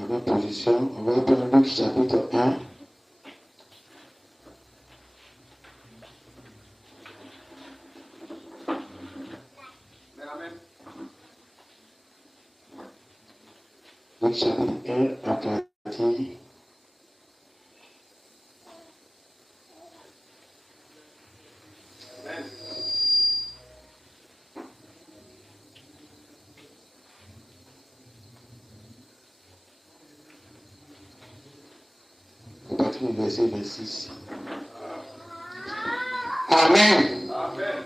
la même position. On va prendre Luc chapitre 1. Luc chapitre 1 à partir du verset 26. Amen. Amen.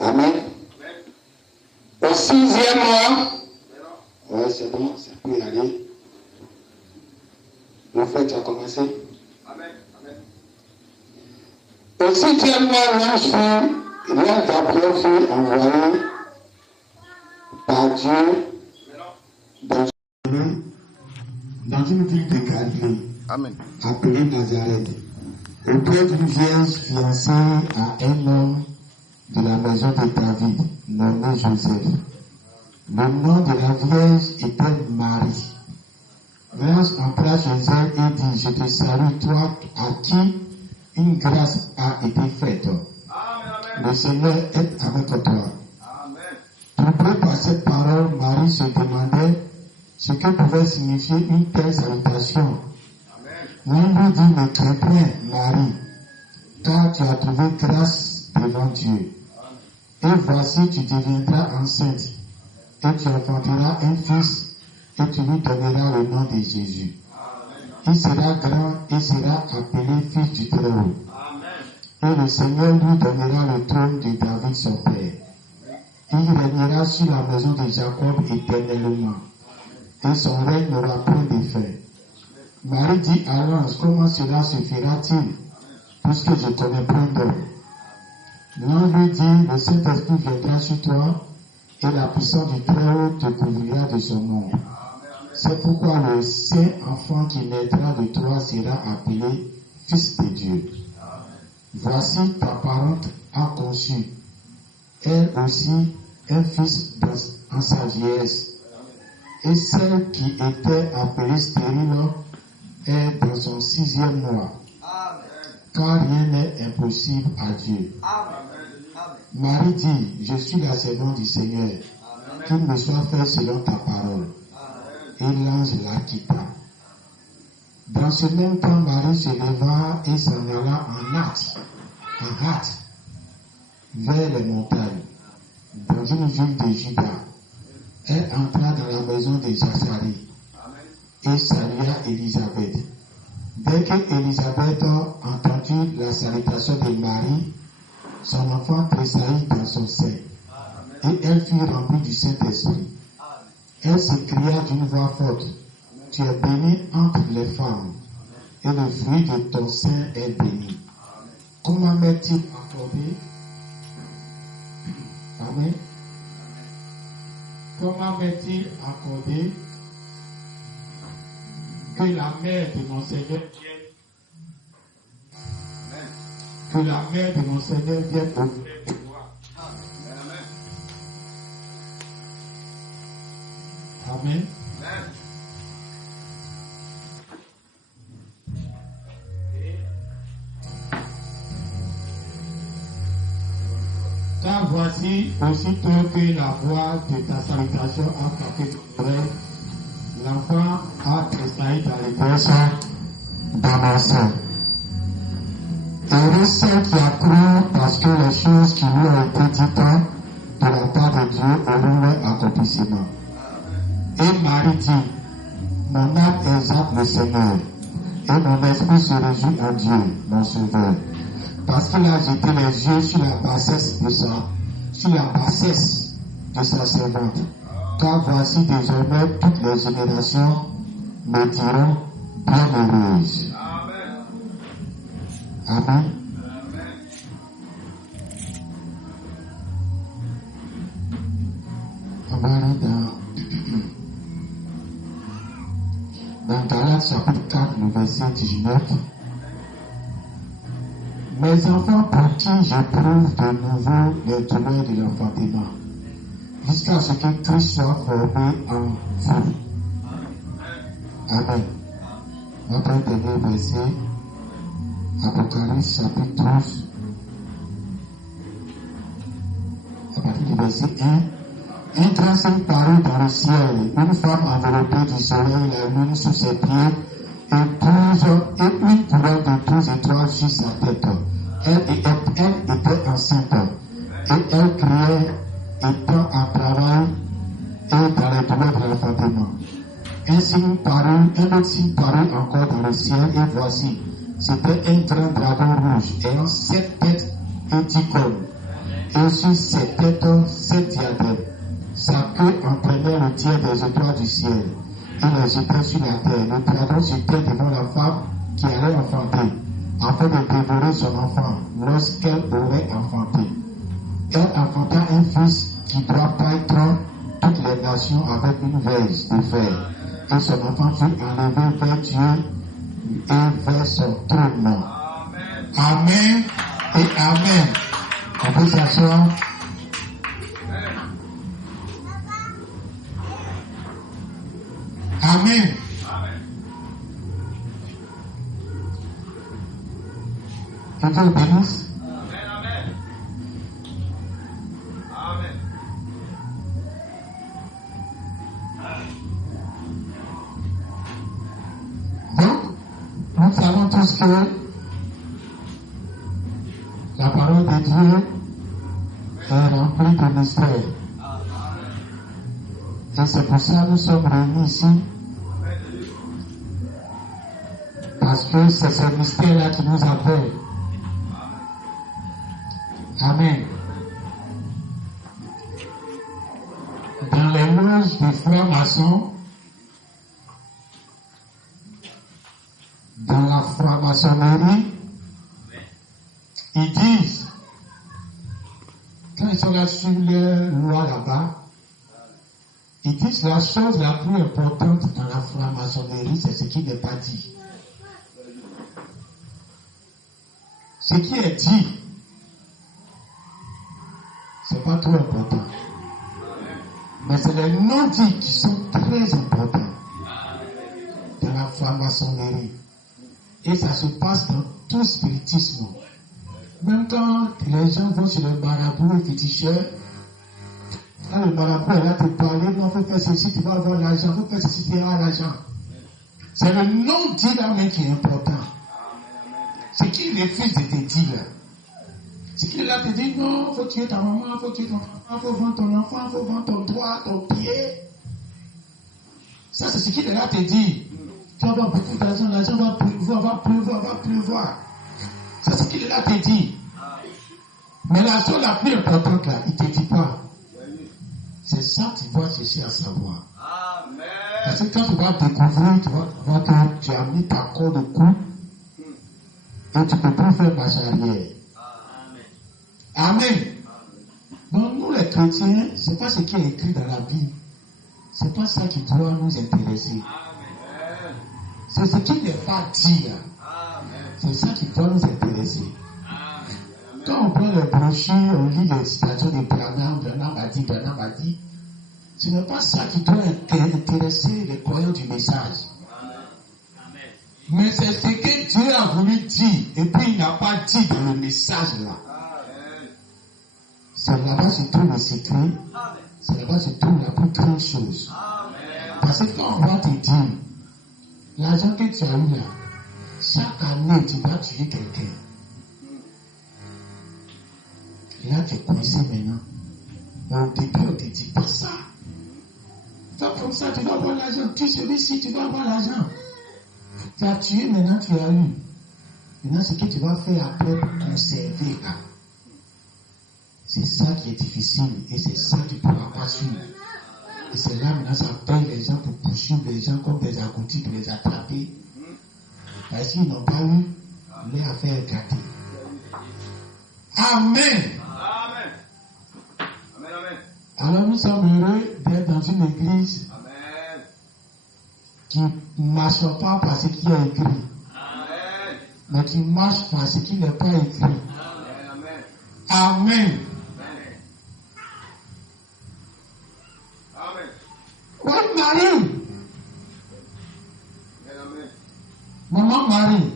Amen. Au 6e mois, ouais, c'est bon, ça peut y aller. Le fait a commencé. Amen. Amen. Au 6e mois, l'ange Gabriel fut envoyé par Dieu dans une ville de Galilée, Amen, appelée Nazareth, auprès d'une vierge fiancée à un homme de la maison de David, nommé Joseph. Le nom de la vierge était Marie. L'ange entra chez elle et dit, je te salue, toi à qui une grâce a été faite. Amen. Le Seigneur est avec toi. Troublée par cette parole, Marie se demandait ce que pouvait signifier une telle salutation. L'ange lui dit, ne crains point, Marie, car tu as trouvé grâce devant Dieu. Et voici, tu deviendras enceinte, et tu enfanteras un fils, et tu lui donneras le nom de Jésus. Il sera grand et sera appelé fils du Très-Haut. Et le Seigneur lui donnera le trône de David son père. Il régnera sur la maison de Jacob éternellement. Et son règne n'aura point de fin. Marie dit à l'ange, comment cela se fera-t-il, puisque je connais point d'homme? L'ange lui dit, le Saint-Esprit viendra sur toi, et la puissance du Très-Haut te couvrira de son nom. C'est pourquoi le saint enfant qui naîtra de toi sera appelé Fils de Dieu. Voici ta parente a conçu, elle aussi, un fils en sa vieillesse. Et celle qui était appelée stérile est dans son 6e mois. Amen. Car rien n'est impossible à Dieu. Amen. Marie dit, je suis la servante du Seigneur, qu'il me soit fait selon ta parole. Amen. Et l'ange la quitta. Dans ce même temps, Marie se leva et s'en alla en hâte, vers les montagnes, dans une ville de Juda. Elle entra dans la maison de Zacharie et salua Élisabeth. Dès que Élisabeth entendit la salutation de Marie, son enfant tressaillit dans son sein, et elle fut remplie du Saint-Esprit. Elle s'écria d'une voix forte, tu es bénie entre les femmes, et le fruit de ton sein est béni. Comment m'est-il accordé? Amen. Comment m'est-il accordé que la mère de mon Seigneur vienne, auprès de moi? Amen. Car voici, aussitôt que la voix de ta salutation a frappé ton oreille, l'enfant a tressailli dans les braises de mon sein. Heureux celle qui a cru parce que les choses qui lui ont été dites de la part de Dieu auront leur accomplissement. Et Marie dit, mon âme exalte le Seigneur, et mon esprit se réjouit en Dieu, mon Sauveur, parce qu'il a jeté les yeux sur la bassesse de sa servante. Car voici désormais toutes les générations me diront bienheureuse. Amen. On va aller dans Galates chapitre 4, le verset 19. Mes enfants, pour qui j'éprouve de nouveau les douleurs de l'enfantement, jusqu'à ce que Christ soit formé en vous. Amen. Notre dernier verset, Apocalypse chapitre 12, à partir du verset 1. Une grâce parut dans le ciel, une femme enveloppée du soleil, la lune sous ses pieds, et une couronne de 12 étoiles sur sa tête. Elle était enceinte, et elle criait, étant en travail, et dans les douleurs de l'enfantement. Un autre signe parut encore dans le ciel, et voici, c'était un grand dragon rouge, ayant 7 têtes et 10 cornes, et sur ses têtes 7 diadèmes. Sa queue entraînait le tiers des étoiles du ciel, et les jetait sur la terre. Le dragon jetait devant la femme qui allait enfanter, afin de dévorer son enfant lorsqu'elle aurait enfanté. Elle enfanta un fils qui doit paître toutes les nations avec une verge de fer. Et son enfant fut enlevé vers Dieu et vers son trône. Amen et Amen. On peut s'asseoir. Amen. Que Dieu bénisse. Amen. Donc, nous savons tous que la parole de Dieu est remplie de mystères. Et c'est pour ça que nous sommes réunis ici. Parce que c'est ce mystère-là qui nous appelle. Amen. Dans les loges des frères maçons, dans la franc-maçonnerie, ils disent, quand ils sont là sur leur loi là-bas, ils disent la chose la plus importante dans la franc-maçonnerie, c'est ce qui n'est pas dit. Ce qui est dit, c'est pas trop important. Mais c'est les non-dits qui sont très importants dans la franc-maçonnerie. Et ça se passe dans tout spiritisme. Même quand les gens vont sur le marabout et féticheur, quand le marabout est là te parler, non, faut faire ceci, tu vas avoir l'argent, faut faire ceci, tu auras l'argent. C'est le non-dit là même qui est important. C'est qui refuse de te dire là. C'est qui est là te dit non, faut tuer ta maman, faut tuer ton enfant, faut vendre ton enfant, faut vendre ton doigt, ton pied. Ça, c'est ce qui est là te dit. Tu vas avoir beaucoup d'argent, l'argent va pleuvoir. Ça, c'est ce qui est là te dit. Mais la chose la plus importante là, il ne te dit pas. C'est ça que tu dois chercher à savoir. Amen. Parce que quand tu vas découvrir, tu vas voir que tu as mis ta corde au cou et tu ne peux plus faire marche arrière. Amen. Donc nous les chrétiens, ce n'est pas ce qui est écrit dans la Bible. Ce n'est pas ça qui doit nous intéresser. C'est ce qui n'est pas dit. C'est ça qui doit nous intéresser. Quand on prend les brochures, on lit les citations de Branham a dit, ce n'est pas ça qui doit intéresser les croyants du message. Mais c'est ce que Dieu a voulu dire, et puis il n'a pas dit dans le message là. C'est là-bas se trouve le secret, c'est là-bas se trouve la plus grande chose. Parce que quand on va te dire, l'argent que tu as eu là, chaque année tu vas tuer quelqu'un. Là, tu es coincé maintenant. Mais au début, on ne te dit pas ça. Fais comme ça, tu vas avoir l'argent. Tue celui-ci, tu vas avoir l'argent. Tu as tué, maintenant tu as eu. Maintenant, ce que tu vas faire après pour conserver là, c'est ça qui est difficile et c'est ça qui ne pourra pas suivre. Et c'est là maintenant ça paye les gens pour poursuivre les gens comme des agoutis pour les attraper. Parce qu'ils n'ont pas eu leur affaire gâtée. Amen. Alors nous sommes heureux d'être dans une église qui ne marche pas par ce qui est écrit, mais qui marche par ce qui n'est pas écrit. Amen. Marie. Maman Marie.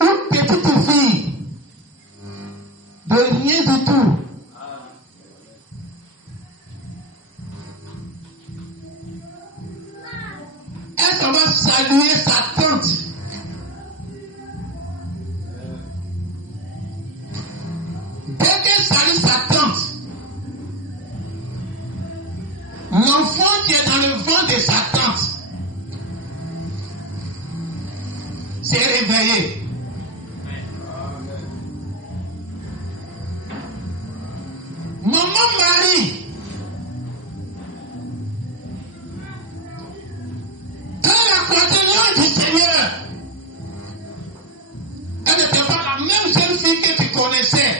Une petite fille. De rien du tout. Elle s'en va saluer sa tante. Dès qu'elle salue sa tante, l'enfant qui est dans le ventre de sa tante s'est réveillé. Maman Marie, quand elle a croisé l'ange du Seigneur, elle n'était pas la même jeune fille que tu connaissais.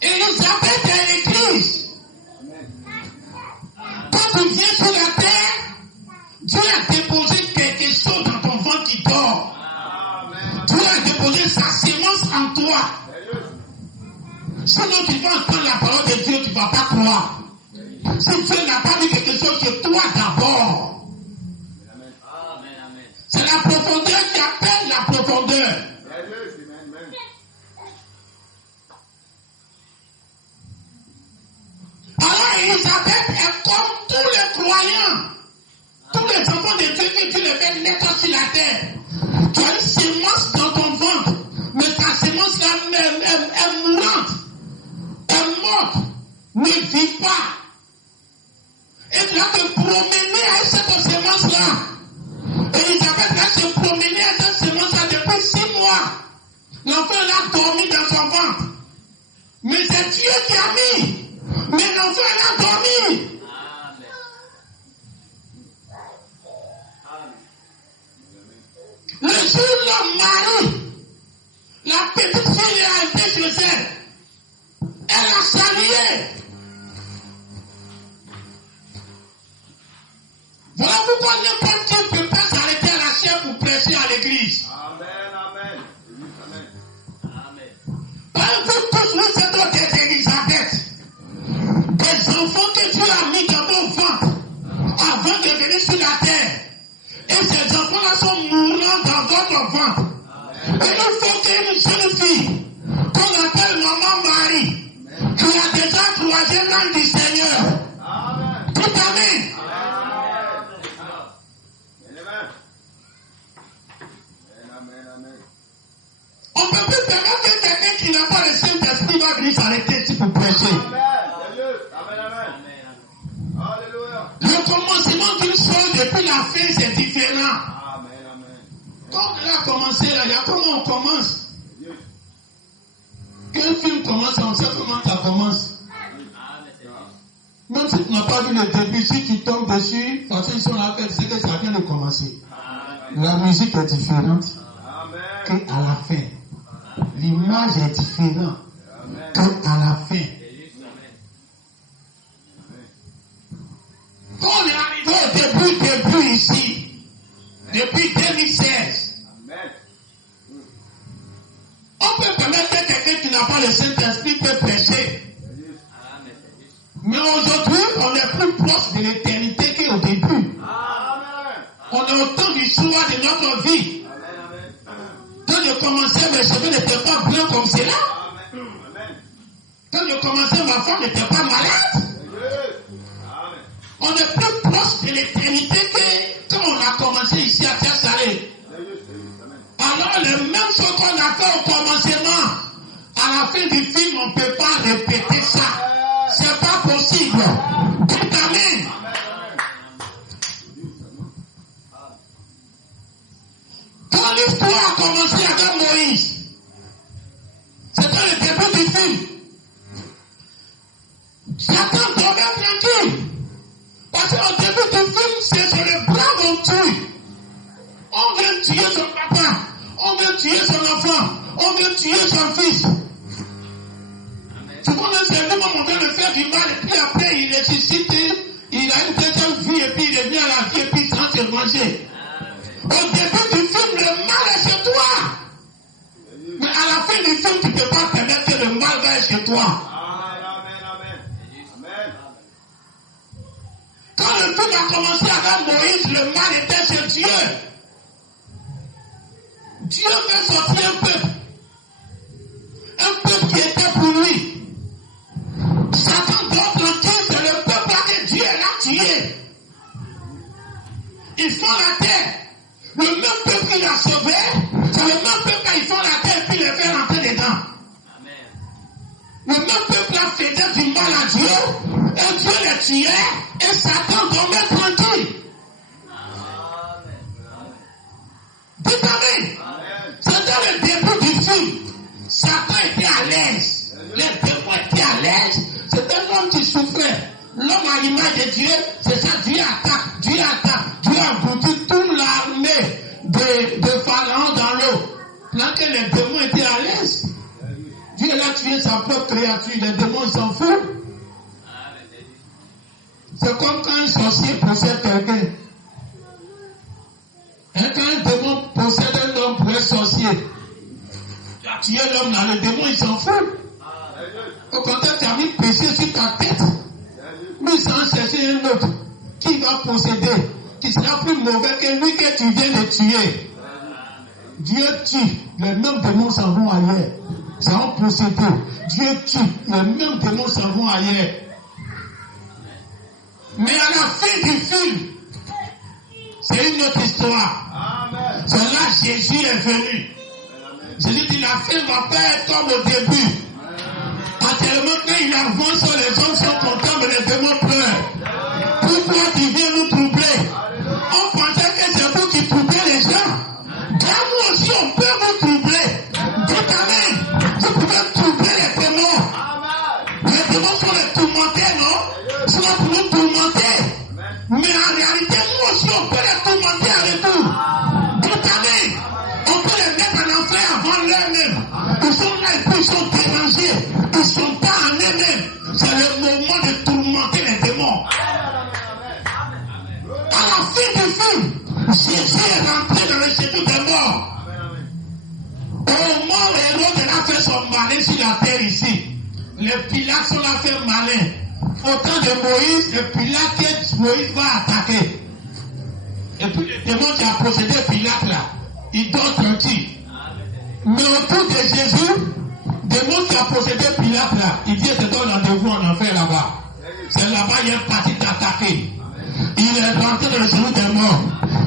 Élisabeth est l'église. Quand tu viens sur la terre, Dieu a déposé quelque chose dans ton ventre qui dort. Dieu a déposé sa sémence en toi. Sinon tu vas entendre la parole de Dieu, tu ne vas pas croire. Si Dieu n'a pas dit quelque chose sur toi d'abord, c'est la profondeur qui appelle la profondeur. Alors Élisabeth est comme tous les croyants, tous les enfants de Dieu que Dieu les fait naître sur la terre. Tu as une sémence dans ton ventre, mais ta sémence là est mourante, est morte, ne vit pas. Et tu vas te promener avec cette sémence là. Élisabeth va se promener avec cette sémence là depuis 6 mois. L'enfant l'a dormi dans son ventre. Mais c'est Dieu qui a mis. Mais l'enfant a dormi. Le jour où la Marie, la petite fille a été chez elle, elle a salué. Voilà pourquoi n'importe qui ne peut pas s'arrêter à la chair pour prêcher à l'église. Amen. Par exemple, tous nous sommes des Élisabeth. Des enfants que Dieu a mis dans ton ventre avant de venir sur la terre. Et ces enfants-là sont mourants dans votre ventre. Et il faut qu'une jeune fille, qu'on appelle Maman Marie, qui a déjà croisé l'âme du Seigneur. Tout amen. On ne peut plus permettre que quelqu'un qui n'a pas le Saint-Esprit va venir s'arrêter ici pour prêcher. Le commencement d'une chose depuis la fin, c'est différent. Quand elle a commencé là, il y a comment on commence. Qu'un film commence, on sait comment ça commence. Même si tu n'as pas vu le début, si tu tombes dessus, parce qu'ils sont là, c'est que ça vient de commencer. La musique est différente qu'à la fin. L'image est différente qu'à la fin. Quand on est arrivé au début ici, depuis 2016, on peut permettre que quelqu'un qui n'a pas le Saint-Esprit peut prêcher. Mais aujourd'hui, on est plus proche de l'éternité qu'au début. On est au temps du soir de notre vie. Quand je commençais, mes cheveux n'étaient pas blancs comme cela. Quand je commençais, ma femme n'était pas malade. On est plus proche de l'éternité que quand on a commencé ici à Salé. Alors, les mêmes choses qu'on a fait au commencement, à la fin du film, on ne peut pas répéter ça. C'est pas possible. Dites amen. Quand l'histoire a commencé avec Moïse, c'était le début du film. Satan dormait tranquille. Parce qu'au début du film, c'est sur le bras qu'on tue. On vient tuer son papa, on vient tuer son enfant, on vient tuer son fils. Souvent, même c'est lui, on vient le faire du mal, et puis après, il ressuscite, il a une deuxième vie, et puis il revient à la vie, et puis il s'en se manger. Au début du film, le mal est chez toi. Mais à la fin du film, tu ne peux pas permettre que le mal va chez toi. Quand le film a commencé avec Moïse, le mal était chez Dieu. Dieu fait sortir un peuple qui était pour lui. Satan d'autres disent c'est le peuple que Dieu l'a tué. Ils font la terre. Le même peuple qui l'a sauvé, c'est le même peuple qui font la terre et puis les fait rentrer dedans. Le même peuple a fait du mal à Dieu et Dieu les tuait et Satan tombait tranquille. Dites amen. C'était le début du film. Satan était à l'aise. Les démons étaient à l'aise. C'était l'homme qui souffrait. L'homme à l'image de Dieu, c'est ça, Dieu attaque. Dieu a goûté toute l'armée de Pharaon dans l'eau. Là que les démons étaient à l'aise. Dieu a tué sa propre créature. Les démons s'en foutent. C'est comme quand un sorcier possède quelqu'un. Quand un démon possède un homme pour être sorcier, tu as tué l'homme là, le démon il s'en fout. Au contraire, tu as mis péché sur ta tête. Lui, sans chercher un autre qui va posséder, qui sera plus mauvais que lui que tu viens de tuer. Dieu tue, les mêmes démons s'en vont ailleurs. Ça va posséder. Dieu tue, les mêmes démons s'en vont ailleurs. Mais à la fin du film, c'est une autre histoire. C'est là que Jésus est venu. Jésus dit la fin ne va pas être comme au début. Actuellement, quand il avance, les hommes sont contents, mais les démons pleurent. Pourquoi tu viens nous troubler? On pensait que c'est vous qui troublez les gens. Dans nous aussi, on peut vous troubler. Dites amen. Vous pouvez troubler les démons. Les démons sont les tourmentés, non? Ils sont là pour nous tourmenter. Mais en réalité, nous aussi, on peut les tourmenter à retour. Dites amen. On peut les mettre en enfer avant l'heure-même. Ils sont là et puis ils sont dérangés. Ils ne sont pas en eux-mêmes. C'est le moment de tourmenter les démons. À la fin du film, Jésus est rentré dans le séjour des morts. Au moment où Hérode a fait son malin sur la terre ici, les Pilates sont là fait malin. Au temps de Moïse, le Pilate que Moïse va attaquer. Et puis le démon qui a possédé Pilate là, il dort tranquille. Mais autour de Jésus, le démon qui a possédé Pilate là, il dit c'est ton rendez-vous en enfer là-bas. C'est là-bas il est parti t'attaquer. Il est rentré dans le séjour des morts.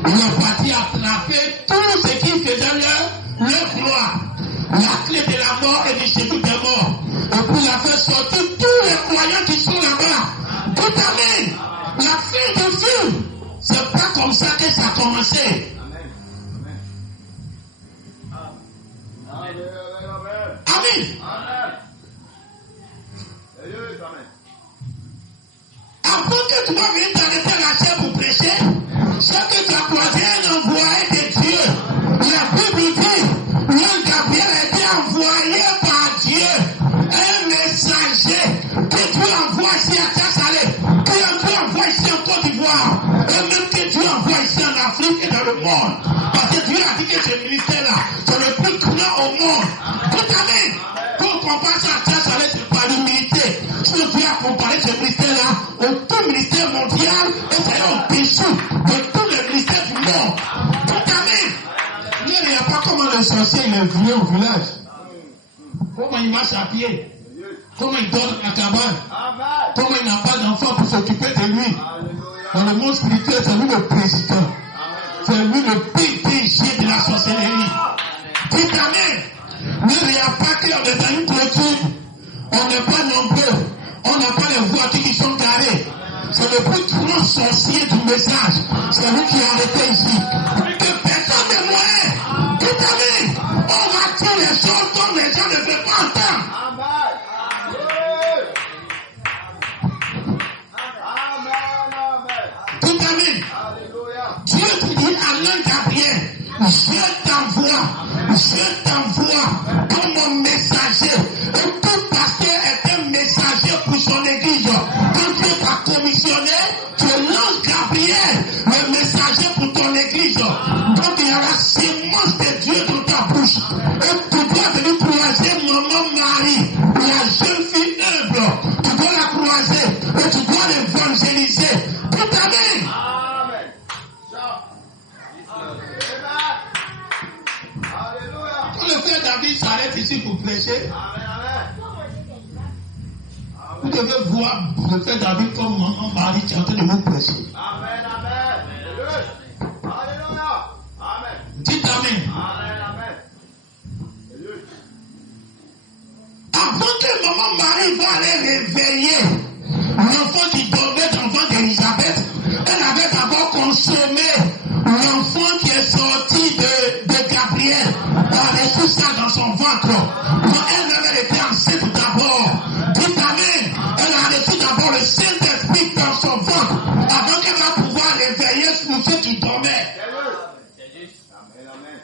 Il est parti attraper tout ce qui faisait leur gloire. La clé de la mort et du séjour des morts. Et puis il a fait sortir tous les croyants qui sont là-bas. Tout amen. La fin du film, c'est pas comme ça que ça a commencé. Amen. Avant que tu vas venir t'arrêter la chair pour prêcher, c'est que tu as croisé un envoyé de Dieu. La Bible dit, le Gabriel a été envoyé par Dieu, un messager que Dieu envoie ici à Tassalé, que Dieu envoie ici en Côte d'Ivoire, et même que Dieu envoie ici en Afrique et dans le monde. Parce que Dieu a dit que ce ministère-là, c'est le plus grand au monde. Tout amen. Quand on compare ça à Tassalé, c'est pas l'humilité. Si Dieu a comparé ce ministère-là au tout ministère mondial, et c'est un péché de tous les ministères du monde. Tout amen. Il n'y a pas comment le sorcier il est venu au village. Comment il marche à pied. Comment il dort à la cabane. Comment il n'a pas d'enfant pour s'occuper de lui. Dans le monde spirituel, c'est lui le président. C'est lui le PDG de la sorcellerie. Dites amen. Il n'y a pas qu'on est dans une clôture. On n'est pas nombreux. On n'a pas les voitures qui sont garées. C'est le plus grand sorcier du message. C'est lui qui est arrêté ici. Que personne ne mourrait. Tout amen. On va dire les choses comme les gens ne veulent pas entendre. Tout amen. Dieu te dit à l'un Gabriel, je t'envoie comme mon messager. Et tout pasteur est un messager pour son église. Quand Dieu t'a commissionné, tu lances Gabriel, le messager pour ton église. Donc Alléluia. Quand le frère David s'arrête ici pour prêcher, Amen, amen. vous devez voir le frère David comme maman Marie qui est en train de nous prêcher. Amen, amen. Alléluia. Amen. Dites Amen. Amen, amen. Avant que maman Marie va aller réveiller l'enfant qui dormait devant d'Élisabeth, elle avait d'abord consommé l'enfant qui est sorti de Gabriel. Elle a reçu ça dans son ventre. Elle avait été enceinte d'abord. Dites Amen. Elle a reçu d'abord le Saint-Esprit dans son ventre avant qu'elle va pouvoir réveiller tous ceux qui dormaient. Amen, amen.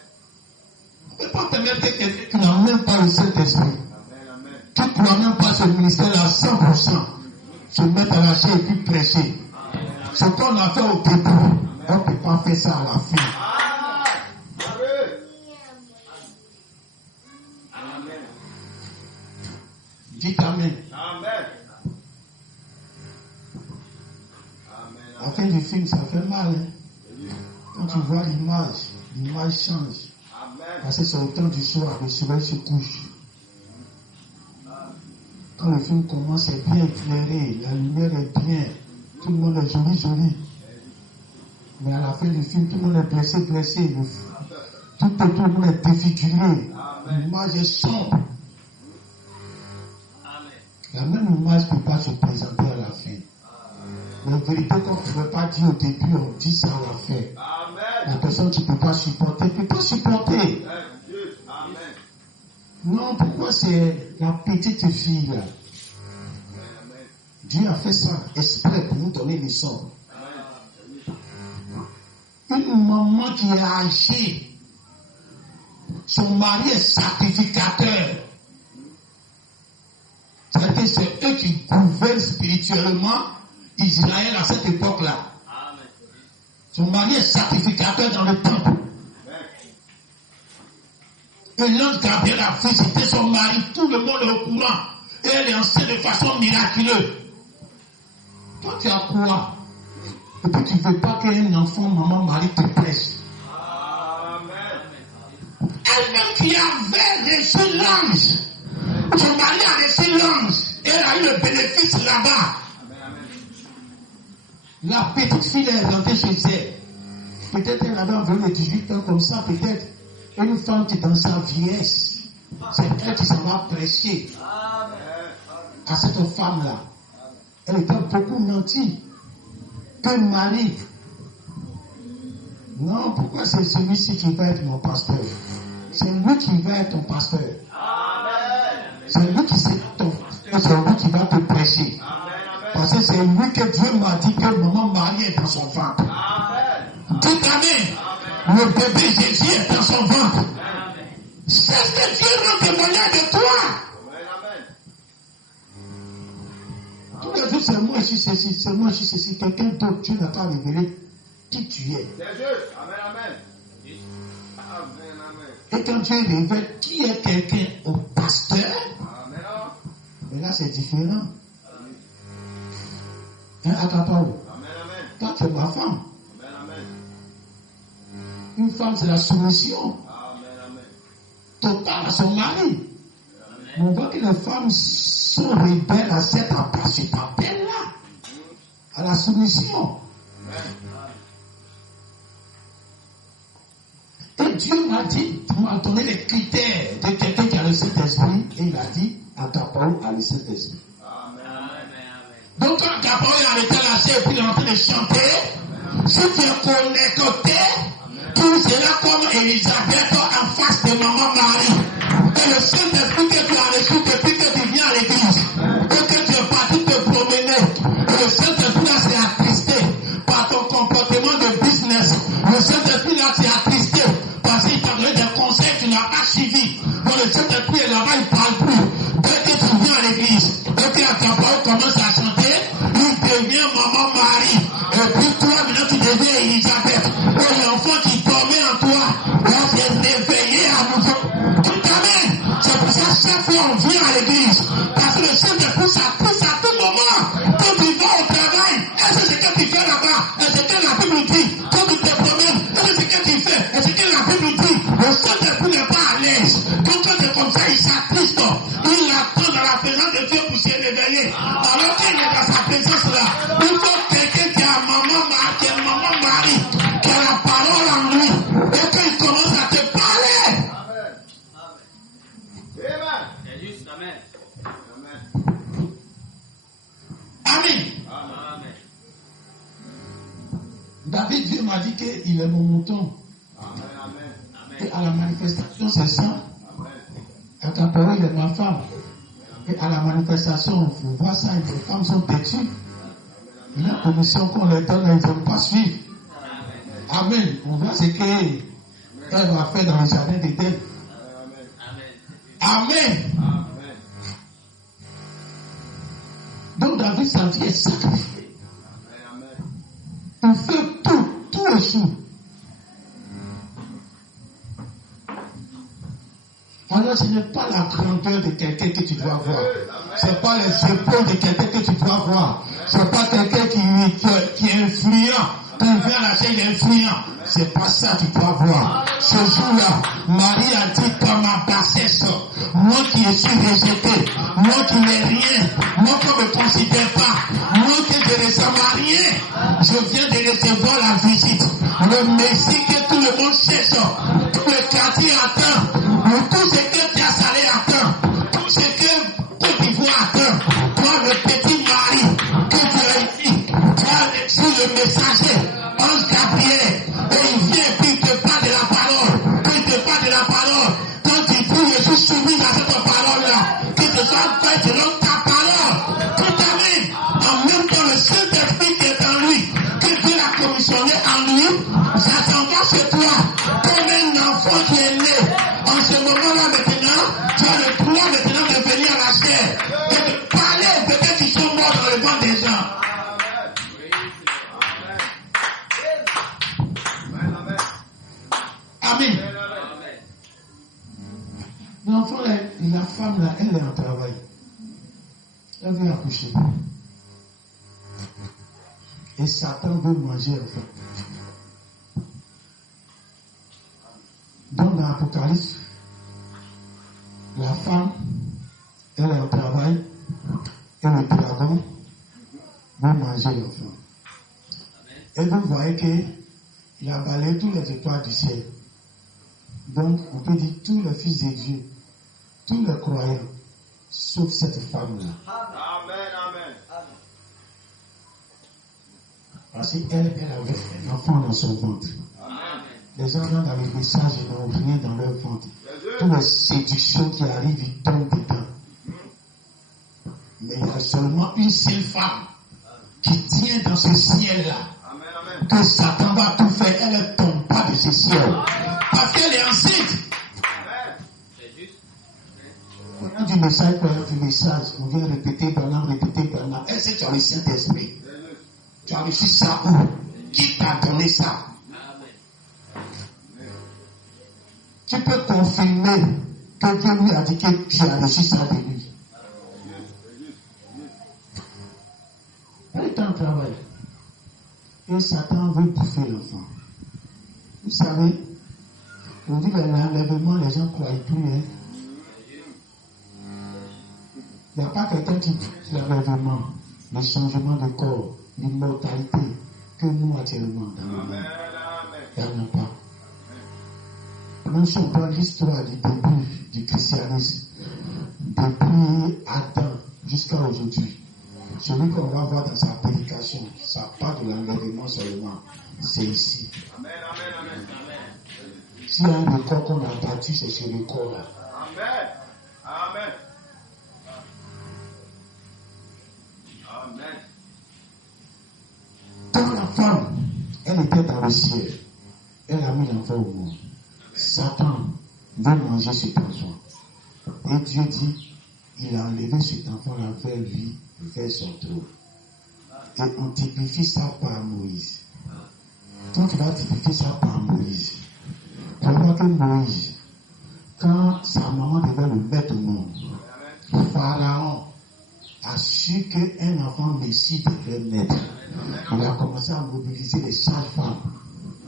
On ne peut pas permettre que quelqu'un qui n'a même pas le Saint-Esprit, qui ne croit même pas ce ministère à 100%, se mettre à lâcher et puis prêcher. Ce qu'on a fait au début, on ne peut pas faire ça à la fin. Amen. Dites Amen. Amen. La fin du film, ça fait mal. Hein? Quand tu vois l'image change. Amen. Parce que c'est au temps du soir, le soleil se couche. Quand le film commence, c'est bien éclairé, la lumière est bien, tout le monde est joli. Mais à la fin du film, tout le monde est blessé. Tout le monde est défiguré. L'image est sombre. La même image ne peut pas se présenter à la fin. La vérité qu'on ne pouvait pas dire au début, on dit ça à la fin. La personne qui ne peut pas supporter, ne peut pas supporter. Amen. Non, pourquoi c'est la petite fille là? Dieu a fait ça exprès pour nous donner une leçon. Une maman qui est âgée, son mari est sacrificateur. C'est-à-dire que c'est eux qui gouvernent spirituellement Israël à cette époque-là. Son mari est sacrificateur dans le temple. Et l'ange Gabriel a visité son mari, tout le monde est au courant. Et elle est enceinte de façon miraculeuse. Toi, tu as quoi? Et puis tu ne veux pas qu'un enfant, maman, Marie te prêche. Elle-même qui avait reçu l'ange. Son mari a reçu l'ange. Et elle a eu le bénéfice là-bas. La petite fille est rentrée chez elle. Peut-être elle avait environ 18 ans comme ça, peut-être. Une femme qui est dans sa vieillesse, c'est elle qui s'en va prêcher à cette femme-là. Elle était beaucoup menti. Que Marie. Non, pourquoi c'est celui-ci qui va être mon pasteur? C'est lui qui va être ton pasteur. C'est lui qui qui va te prêcher. Parce que c'est lui que Dieu m'a dit que maman Marie est dans son ventre. Dites Amen. Le bébé Jésus est dans son ventre. C'est ce que Dieu rend témoignage de toi. Tous les jours, c'est moi ici, c'est moi ici, ceci. Quelqu'un d'autre, Dieu n'a pas révélé qui tu es. C'est juste. Amen, amen. Amen, amen. Et quand Dieu révèle qui est quelqu'un au pasteur, Amen. mais là c'est différent. Hein, Akapao? Amen, amen. Toi, tu es ma femme. Amen, amen. Une femme, c'est la soumission Amen, amen. totale à son mari. On voit que les femmes sont rebelles à cet appel-là, à la soumission. Et Dieu m'a dit, tu m'as donné les critères de quelqu'un qui a le Saint-Esprit, et il a dit, Agapao a le Saint-Esprit. Donc quand Agapao est arrêté lâché et puis il est en train de chanter, si tu es connecté, tout cela comme Élisabeth en face de maman Marie. Et le Saint-Esprit que tu as reçu depuis que tu viens à l'église, et que tu es parti te promener, et le Saint-Esprit là s'est attristé par ton comportement de business. Le Saint-Esprit là s'est attristé parce qu'il t'a donné des conseils que tu n'as pas suivis. Donc le Saint-Esprit est là-bas, il ne parle plus. Dès que tu viens à l'église, et puis Agapao commence à chanter, il devient maman Marie. Et puis toi, maintenant tu deviens Élisabeth. Et l'enfant qui dormait en toi, là c'est réveillé à nouveau. Tout amen. C'est pour ça que chaque fois on vient à l'église. Parce que le Saint-Esprit s'attrise à tout moment. Quand tu vas au travail, est-ce que c'est ce que tu fais là-bas? Est-ce que la Bible dit? Quand tu te promènes, est-ce que c'est ce que tu fais? Est-ce que la Bible dit? Le Saint-Esprit n'est pas il est mon mouton. Et à la manifestation, c'est ça. Akapao, il est ma femme. Et à la manifestation, il faut voir ça, les femmes sont têtues. La commission qu'on leur donne, ils ne vont pas suivre. Amen. On voit ce qu'elle va faire dans le jardin d'Éden. Amen. Donc David, sa vie est sacrifiée. Il fait tout échoue. Alors ce n'est pas la grandeur de quelqu'un que tu dois voir. Ce n'est pas les épaules de quelqu'un que tu dois voir. Ce n'est pas quelqu'un qui est influent. Quand il vient à la chaîne, il est influent. C'est pas ça que tu dois voir. Ce jour-là, Marie a dit par ma bassesse, moi qui suis rejeté, moi qui n'ai rien, moi qui ne me considère pas, moi que je ne ressemble à rien, je viens de recevoir la visite. Le Messie que tout le monde cherche, tout le quartier attend, tout ce que Tiasalé attend, tout ce que Côte d'Ivoire attend. Toi, le petit Marie, que tu as ici, tu as reçu le messager, Ange Gabriel, et il vient et puis il te parle de la parole. Quand il te parle de la parole, quand tu dis je suis soumis à cette parole-là, que ce soit fait selon ta parole, tout amène. En même temps, le Saint-Esprit qui est en lui, que Dieu l'a commissionné en lui, ça s'en va chez toi, comme un enfant qui est né. En ce moment-là maintenant, tu as le droit maintenant de venir à la chair, et de parler aux bébés qui sont morts dans le ventre des gens. Amen. L'enfant, la femme, là, elle est en travail. Elle vient accoucher. Et Satan veut manger l'enfant. Donc, dans l'Apocalypse, la femme, elle est en travail. Et le dragon veut manger l'enfant. Et vous voyez qu'il a balayé tous les étoiles du ciel. Donc, on peut dire tous les fils de Dieu, tous les croyants, sauf cette femme-là. Amen. Parce qu'elle avait un enfant dans son ventre. Amen. Les gens dans les messages, ils n'ont rien dans leur ventre. Toutes les séductions qui arrivent, ils tombent dedans. Mais il y a seulement une seule femme qui tient dans ce ciel-là. Amen. Que Satan va tout faire, elle ne tombe pas de ce ciel. Parce qu'elle est enceinte. On a du message, on vient répéter pendant. Est-ce que tu as le Saint-Esprit? Tu as reçu ça où? Qui t'a donné ça? Tu peux confirmer que Dieu lui a dit que tu as reçu ça de lui. Elle est en travail. Et Satan veut bouffer l'enfant. Vous savez, on dit que l'enlèvement, les gens ne croient plus. Hein? Il n'y a pas quelqu'un qui dit l'enlèvement, le changement de corps, l'immortalité, que nous actuellement dans le monde. Il n'y en a pas. Même si on prend l'histoire du début du christianisme, depuis Adam jusqu'à aujourd'hui, celui qu'on va voir dans sa prédication, ça part de l'enlèvement seulement, c'est ici. Amen. S'il y a un record qu'on a battu, c'est ce record-là. Amen. Quand la femme, elle était dans le ciel, elle a mis l'enfant au monde. Satan veut manger cet enfant. Et Dieu dit, il a enlevé cet enfant-là vers lui, vers son trône. Et on typifie ça par Moïse. Quand tu vas typifier ça par Moïse, tu vois que Moïse, quand sa maman devait le mettre au monde, Pharaon a su qu'un enfant messie devait naître. Il a commencé à mobiliser les sages-femmes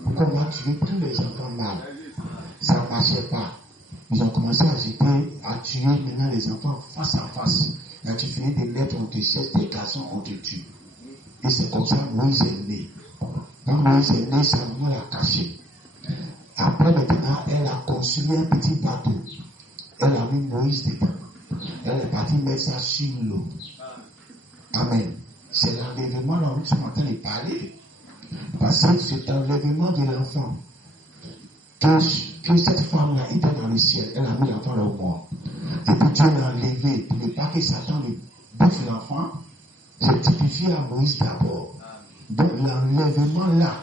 pour qu'on va tuer tous les enfants mâles. Ça ne marchait pas. Ils ont commencé à tuer maintenant les enfants face à face. Là, tu finis de naître, on te cherche des garçons, on te tue. Et c'est comme ça que Moïse est né. Quand Moïse est né, sa maman l'a caché. Après, maintenant, elle a construit un petit bateau. Elle a mis Moïse dedans. Elle est partie mettre ça sur l'eau. Amen. C'est l'enlèvement dont nous sommes en train de parler. Parce que c'est l'enlèvement de l'enfant. Que cette femme-là était dans le ciel, elle a mis l'enfant là au mort. Et puis Dieu l'a enlevé pour ne pas que Satan lui bouffe l'enfant. C'est typifié à Moïse d'abord. Donc l'enlèvement là,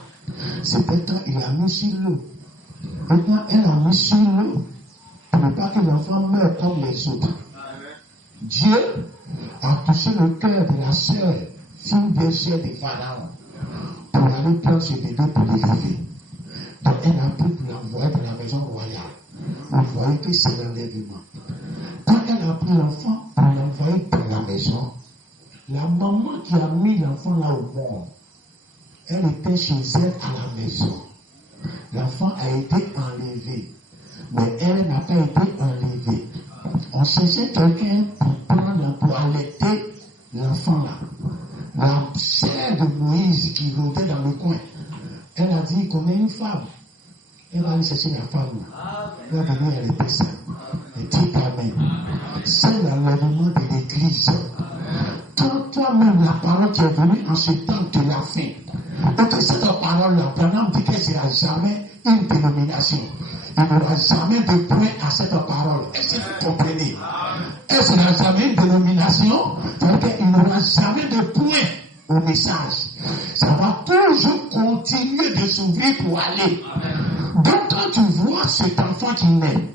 c'était quand il a mis sur l'eau. Maintenant, elle a mis sur l'eau pour ne pas que l'enfant meure comme les autres. Dieu a touché le cœur de la sœur, fille des chefs de Pharaon, pour aller prendre ce bébé pour l'élever. Donc elle a pris pour l'envoyer dans la maison royale. Vous voyez que c'est l'enlèvement. Quand elle a pris l'enfant pour l'envoyer dans la maison, la maman qui a mis l'enfant là au monde, elle était chez elle à la maison. L'enfant a été enlevé, mais elle n'a pas été enlevée. On cherchait quelqu'un pour allaiter l'enfant là. La sœur de Moïse qui rôdait dans le coin, elle a dit qu'on est une femme. Elle va aller chercher la femme là. Elle va venir allaiter ça. Et dit Amen. C'est l'enlèvement de l'église. Quand toi-même, la parole qui est venue en ce temps de la fin, et que cette parole-là, pendant dit que ce sera jamais une dénomination. Il n'y aura jamais de point à cette parole. Est-ce que vous comprenez? Est-ce qu'il n'y aura jamais une dénomination? C'est-à-dire qu'il n'y aura jamais de point au message. Ça va toujours continuer de s'ouvrir pour aller. Donc quand tu vois cet enfant qui naît,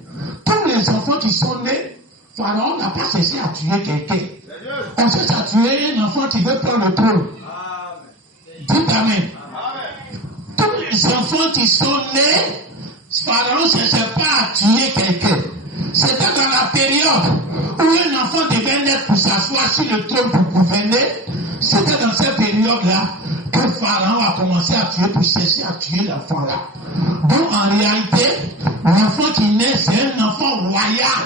tous les enfants qui sont nés, Pharaon n'a pas cessé à tuer quelqu'un. On cherche à tuer un enfant qui veut prendre le trône. Dites Amen. Tous les enfants qui sont nés, Pharaon ne cherchait pas à tuer quelqu'un. C'était dans la période où un enfant devait naître pour s'asseoir sur le trône pour gouverner. C'était dans cette période-là que Pharaon a commencé à tuer pour chercher à tuer l'enfant-là. Donc en réalité, l'enfant qui naît, c'est un enfant royal.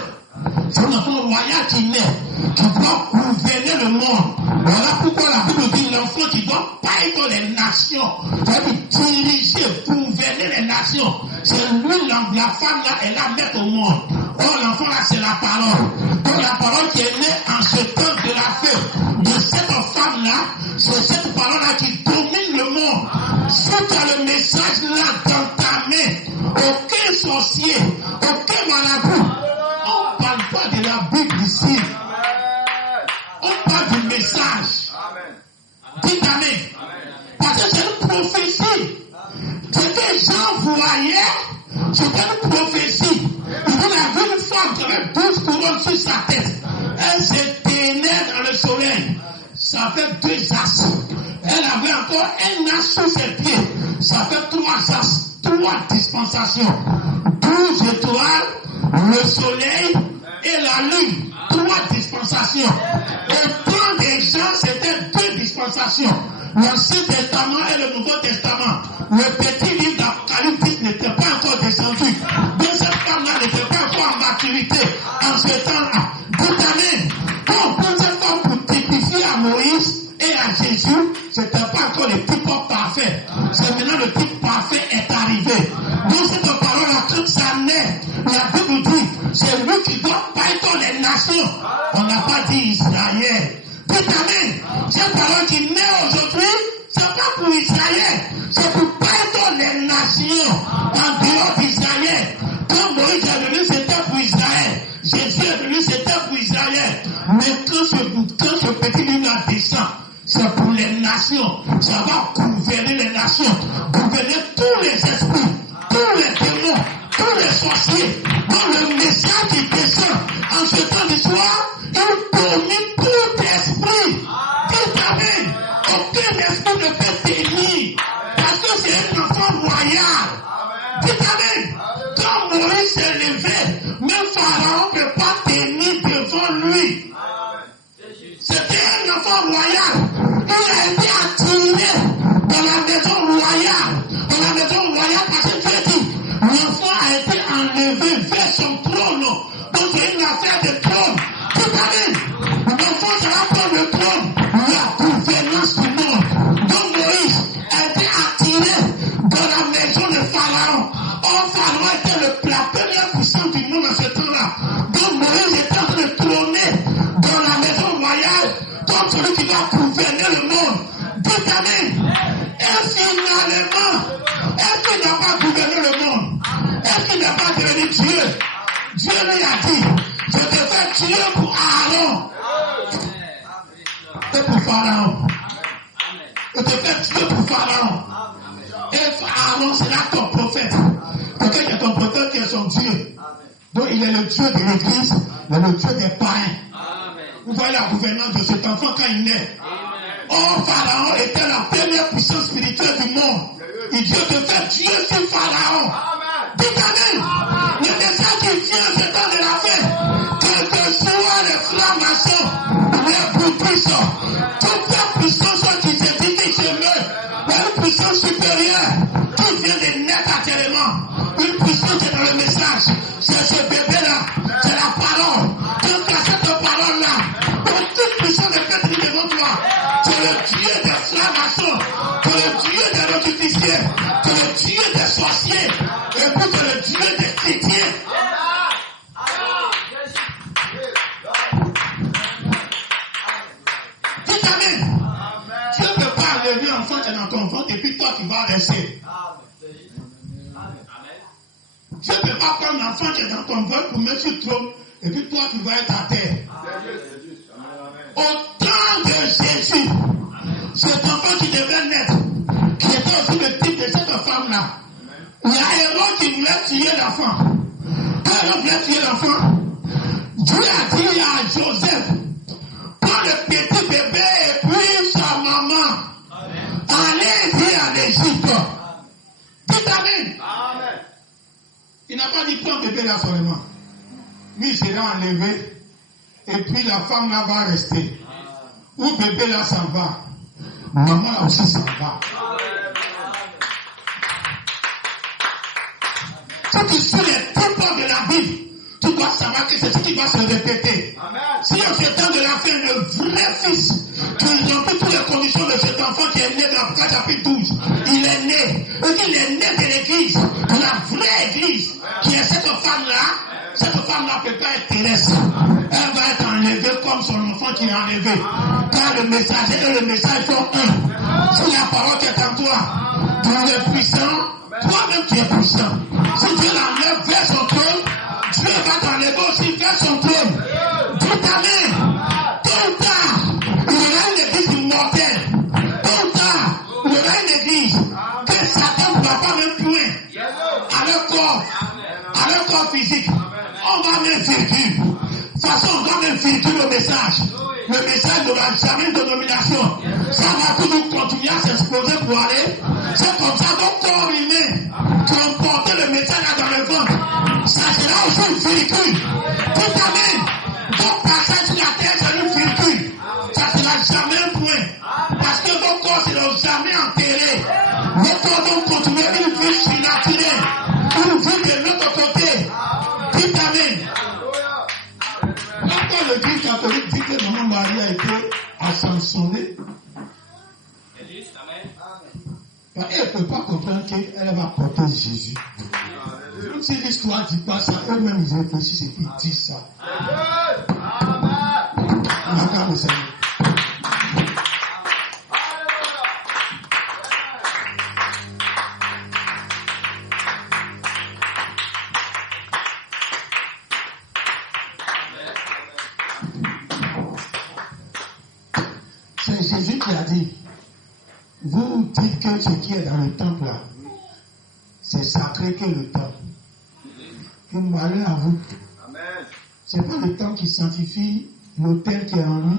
C'est un enfant royal qui naît, qui doit gouverner le monde. Voilà pourquoi la Bible dit l'enfant qui doit paître les nations, c'est-à-dire diriger, gouverner les nations. C'est lui, la femme là, elle la met au monde. Or l'enfant là, c'est la parole. Donc la parole qui est née en ce temps de la fête de cette femme là, c'est cette parole là qui domine le monde. Si tu as le message là dans ta main, aucun sorcier, aucun marabout, on ne parle pas de la Bible ici. On parle du message. Dites Amen. Parce que c'est une prophétie. Ce que Jean voyait, c'était une prophétie. Il avait une femme qui avait 12 couronnes sur sa tête. Elle s'éteignait dans le soleil. Ça fait 2 as. Elle avait encore un as sous ses pieds. Ça fait 3 as. 3 dispensations. 12 étoiles, le soleil et la lune. 3 dispensations. Au temps des gens, c'était 2 dispensations. L'Ancien Testament et le Nouveau Testament. Le petit livre d'Apocalypse n'était pas encore descendu. Donc cette femme-là n'était pas encore en maturité en ce temps-là. Dites Amen. Quand on prend cette femme pour typifier à Moïse et à Jésus, c'était pas encore le type parfait. C'est maintenant le type parfait est arrivé. Donc cette parole-là, quand ça naît, la Bible dit, c'est lui qui doit paître les nations. On n'a pas dit Israël. Dites Amen. Cette parole qui naît aujourd'hui, c'est pas pour Israël, c'est pour paître les nations en dehors d'Israël. Quand Moïse est venu, c'était pour Israël. Jésus est venu, c'était pour Israël. Mais quand ce petit livre descend, c'est pour les nations. Ça va gouverner les nations, gouverner tous les esprits, tous les démons, tous les sorciers. Dans le message qui descend en ce temps d'histoire, il domine tout esprit. Dites Amen. Aucun esprit ne peut tenir. Parce que c'est un enfant royal. Dites Amen. Quand Moïse s'est levé, même Pharaon ne peut pas tenir devant lui. C'était un enfant royal. Il a été attiré dans la maison royale. Dans la maison royale parce que Dieu dit, l'enfant a été enlevé vers son trône. Donc c'est une affaire de trône. Dites Amen. L'enfant sera prendre le trône. La gouvernance du monde. Donc Moïse a été attiré dans la maison de Pharaon. Or Pharaon était la première puissance du monde à ce temps-là. Donc Moïse était en train de trôner dans la maison royale comme celui qui va gouverner le monde. Dites Amen. Et finalement, est-ce qu'il n'a pas gouverné le monde? Est-ce qu'il n'a pas devenu Dieu? Dieu lui a dit, je te fais Dieu pour Aaron et pour Pharaon. Je te fais Dieu pour Pharaon. Et Aaron sera ton prophète. Quelqu'un qui est ton prophète, qui est son Dieu. Donc il est le Dieu de l'église, il est le Dieu des païens. Vous voyez la gouvernance de cet enfant quand il naît. Oh, Pharaon était la première puissance spirituelle du monde. Et Dieu te fait Dieu sur Pharaon. Dites Amen. Le message qui vient, c'est temps de la fin. Quel que soit les flammations, les bruits-puissants, toute la puissance qui se dit qui se meurt, une puissance supérieure qui vient de naître actuellement. Une puissance qui est dans le message. C'est ce bébé-là. C'est la parole. Donc, à cette parole-là, toute puissance de fait devant toi. C'est le Dieu des flammations. C'est le Dieu des notificiers. C'est le Dieu des sorciers. Et puis c'est le Dieu des chrétiens. Dites Amen. Dieu ne peut pas lever un enfant qui est dans ton ventre et puis toi tu vas rester. Dieu ne peut pas prendre un enfant qui est dans ton ventre pour mettre sur le trône et puis toi tu vas être à terre. Au temps de Jésus, cet enfant qui devait naître, qui était aussi le type de cette femme-là, il y a Hérode qui voulait tuer l'enfant. Quand Hérode voulait tuer l'enfant, Dieu a dit à Joseph, prends le petit bébé et puis sa maman. Allez-y en Égypte. Dites Amen. Il n'a pas dit prends le bébé là seulement. Lui, il sera enlevé. Et puis la femme là va rester. Ou bébé là s'en va. Maman là aussi s'en va. Si tu suis les tempos de la Bible, tu dois savoir que c'est ce qui va se répéter. Si en ce temps de la fin, le vrai fils, qui remplit toutes les conditions de cet enfant qui est né dans Apocalypse chapitre 12, il est né. Et qu'il est né de l'église, de la vraie église, qui est cette femme-là peut pas être terrestre. Elle va être enlevée comme son enfant qui est enlevé. Car le messager et le message sont un. Si la parole qui est en toi, tu es puissant, toi-même tu es puissant. Si Dieu l'enlève vers son trône, Dieu va t'enlever aussi vers son trône. Dites Amen. Tôt ou tard, il y aura une église immortelle. Tôt ou tard, il y aura une église que Satan ne va pas même point à leur corps physique. On va même virgule. De toute façon, on va même virgule le message. Le message n'aura jamais de domination. Ça va toujours continuer à s'exposer pour aller. C'est comme ça ton corps humain qui a porté le message là dans le ventre. Ça sera aussi une virgule. Tout Amen. Ton passage sur la terre, c'est une virgule. Ça sera jamais un point. Parce que ton corps ne sera jamais enterré. Le corps doit continuer une vie surnaturelle. Une vie de l'autre côté. Tout Amen. Pourquoi l'église catholique dit que Maman Marie a été ascensionnée? Elle ne peut pas comprendre qu'elle va porter Jésus. Même si l'histoire ne dit pas ça, eux-mêmes ils réfléchissent et puis ils disent ça. On acclame le Seigneur. C'est Jésus qui a dit, vous dites que ce qui est dans le temple là, c'est sacré que le temple. Et malheur à vous. C'est pas le temple qui sanctifie l'autel qui est en lui.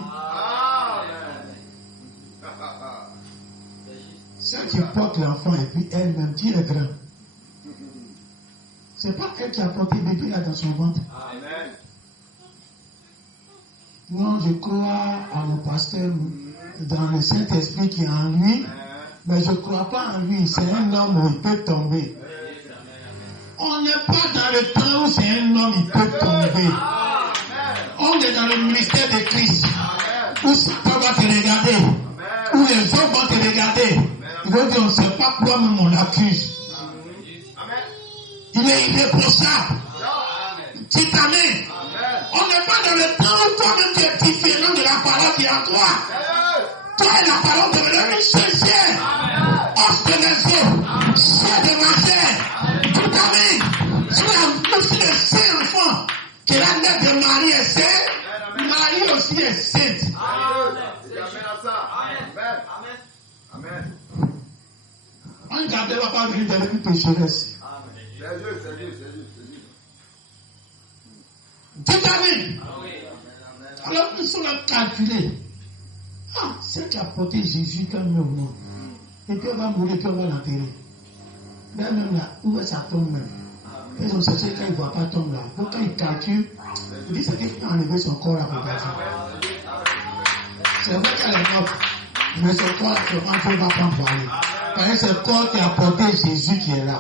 Celle qui porte l'enfant et puis elle-même qui est grand. C'est pas elle qui a porté le bébé là dans son ventre. Non, je crois à mon pasteur dans le Saint-Esprit qui est en lui, mais je ne crois pas en lui. C'est un homme où il peut tomber. On n'est pas dans le temps où c'est un homme il peut tomber. On est dans le ministère de Christ, où Satan va te regarder, où les hommes vont te regarder. Ils vont dire, on ne sait pas quoi même on l'accuse. Il est irréprochable. Dites Amen. On n'est pas dans le temps où toi-même tu es différent de la parole qui est en toi. Toi et la parole devenir une seule chair. os de mes os, chair de ma chair. Tout amen. Sur les saints enfants, que la mère de Marie est sainte, Marie aussi est sainte. Amen. On ne gardera pas venir de une pécheresse. C'est Dieu. Tout amen. Alors nous sommes là calculés. C'est qui a porté Jésus quand même au monde. Et puis on va mourir, puis on va l'enterrer. Même là, où est sa tombe même? Ils ont cherché quand ils ne voient pas tombe là. Donc quand ils calculent, ils disent qu'il faut enlever son corps à partir. C'est vrai qu'elle est morte. Mais son corps, on ne va pas en parler. Parce que c'est le corps qui a porté Jésus qui est là.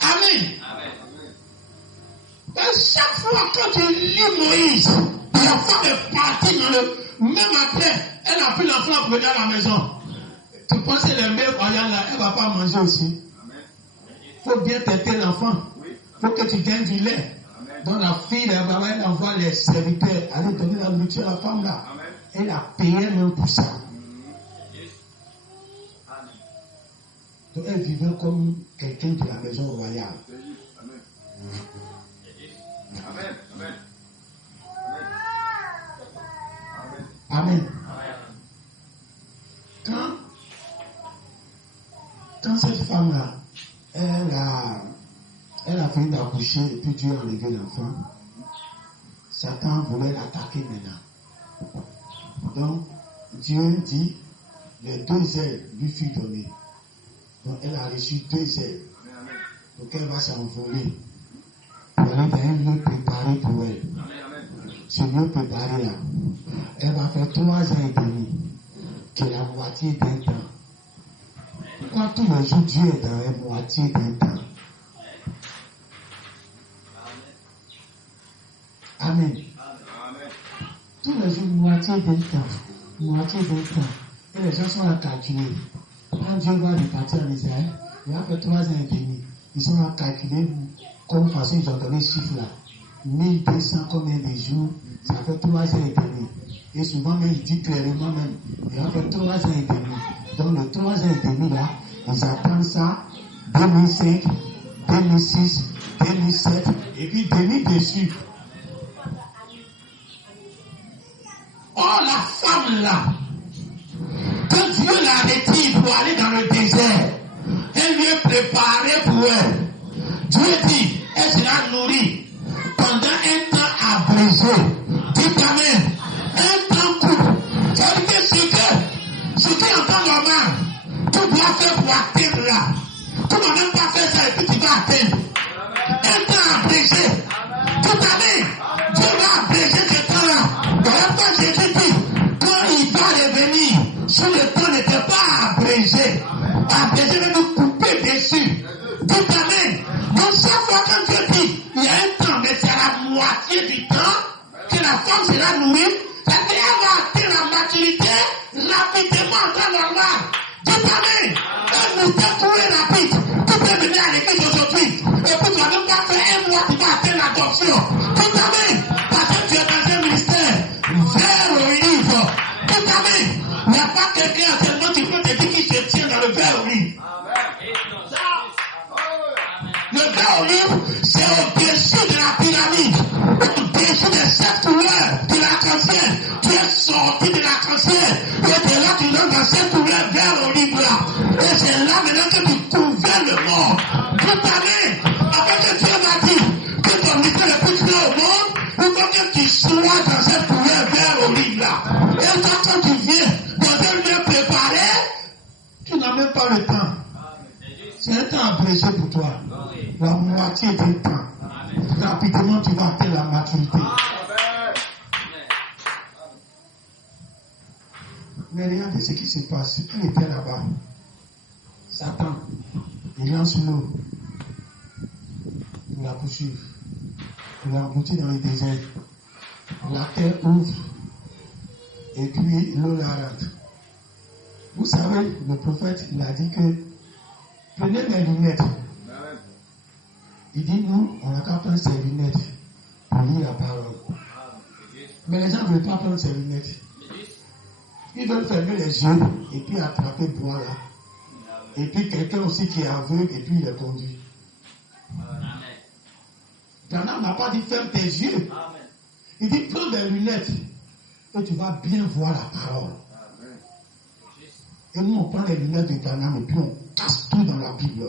Amen. Et chaque fois que tu lis Moïse, la femme est partie dans le... Même après, elle a pris l'enfant pour venir à la maison. Tu penses que les mères voyant là, elle ne va pas manger aussi. Il faut bien traiter l'enfant. Il faut que tu gagnes du lait. Donc la fille, elle envoie les serviteurs aller donner la nourriture à la femme là. Elle a payé même pour ça. Donc elle vivait comme quelqu'un de la maison royale. Amen. Quand cette femme-là, elle a fini d'accoucher et puis Dieu a enlevé l'enfant, Satan voulait l'attaquer maintenant. Donc, Dieu dit, les 2 ailes lui furent données. Donc, elle a reçu 2 ailes. Donc, elle va s'envoler pour aller dans un lieu préparé pour elle. Ce lieu préparé là, elle va faire 3 ans et demi, qui est la moitié d'un temps. Quand tous les jours, Dieu est dans la moitié d'un temps. Amen. Tous les jours, moitié d'un temps. Et les gens sont à calculer. Quand Dieu va repartir en Israël, il va faire 3 ans et demi. Ils sont à calculer comme façon ils ont donné ce chiffre là. 1200 combien de jours, ça fait 3 ans et demi. Et souvent même, il dit clairement même, il va faire 3 ans et demi. Donc le 3 ans et demi là, ils attendent ça, 2005, 2006, 2007, et puis 2000 dessus. Oh la femme là, quand Dieu l'a retirée pour aller dans le désert, elle lui est préparée pour elle. Dieu dit, elle sera nourrie pendant un temps abrégé. Dites amen. Un temps court. Ça veut dire ce qui est en temps normal, tu dois faire pour atteindre là. Tu ne vas même pas faire ça et puis tu vas atteindre. Un temps abrégé. Tout amen. Dieu va abréger ce temps-là. Dans quand Jésus dit, quand il va revenir, si le temps n'était pas abrégé, abrégé veut nous couper dessus. Dites amen. Donc chaque fois quand Dieu dit, il y a un temps, mais c'est la moitié du temps que la femme sera nourrie, c'est qu'elle va atteindre la maturité rapidement en temps normal. Dites amen. Un mouvement rapide. Tu peux venir à l'église aujourd'hui, et puis tu vas même pas faire 1 mois, tu vas atteindre l'adoption. Dites amen. Parce que tu es dans un ministère vers au livre. Dites amen. Il n'y a pas quelqu'un actuellement qui peut te dire qui se tient dans le verre au livre. Le verre au livre, c'est au-dessus de la pyramide, au-dessus des 7 couleurs de l'arc-en-ciel. Tu es sorti de l'arc-en-ciel, et de là tu rentres dans cette couleur vers au livre là. Et c'est là maintenant que tu gouvernes le monde. Tout amen. Après que Dieu m'a dit que ton ministère est plus grand au monde, il faut que tu sois dans cette couleur vers au livre là. Et toi, quand tu viens dans un lieu préparé, tu n'as même pas le temps. C'est un temps abrégé pour toi. La moitié du temps. Rapidement, tu vas atteindre la maturité. Mais regarde ce qui se passe. Il était là-bas. Satan, il lance l'eau pour la poursuivre. Pour l'engloutir dans le désert. La terre ouvre. Et puis l'eau la rentre. Vous savez, le prophète, il a dit que prenez mes lunettes. Il dit, nous, on n'a qu'à prendre ses lunettes pour lire la parole. Mais les gens ne veulent pas prendre ses lunettes. Ils veulent fermer les yeux et puis attraper bois là. Et puis quelqu'un aussi qui est aveugle et puis il est conduit. Branham n'a pas dit ferme tes yeux. Amen. Il dit prends des lunettes et tu vas bien voir la parole. Amen. Et nous on prend les lunettes de Branham et puis on casse tout dans la Bible.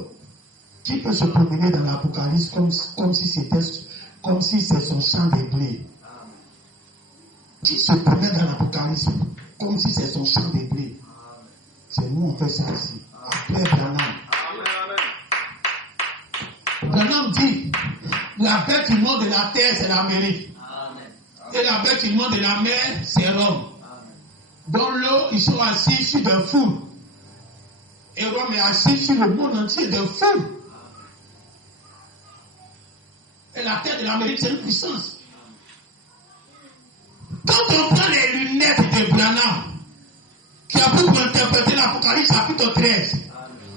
Qui peut se promener dans l'Apocalypse comme si c'est son champ de blé? Qui se promène dans l'Apocalypse comme si c'est son champ de blé? C'est nous on fait ça ici. Après Branham. Branham dit la bête immonde de la terre, c'est l'Amérique. Et la bête immonde de la mer, c'est Rome. Dans l'eau, ils sont assis sur des foules. Et Rome est assis sur le monde entier de foules. Et la terre de l'Amérique, c'est une puissance. Quand on prend les lunettes de Branham, qui a pu interpréter l'Apocalypse chapitre 13,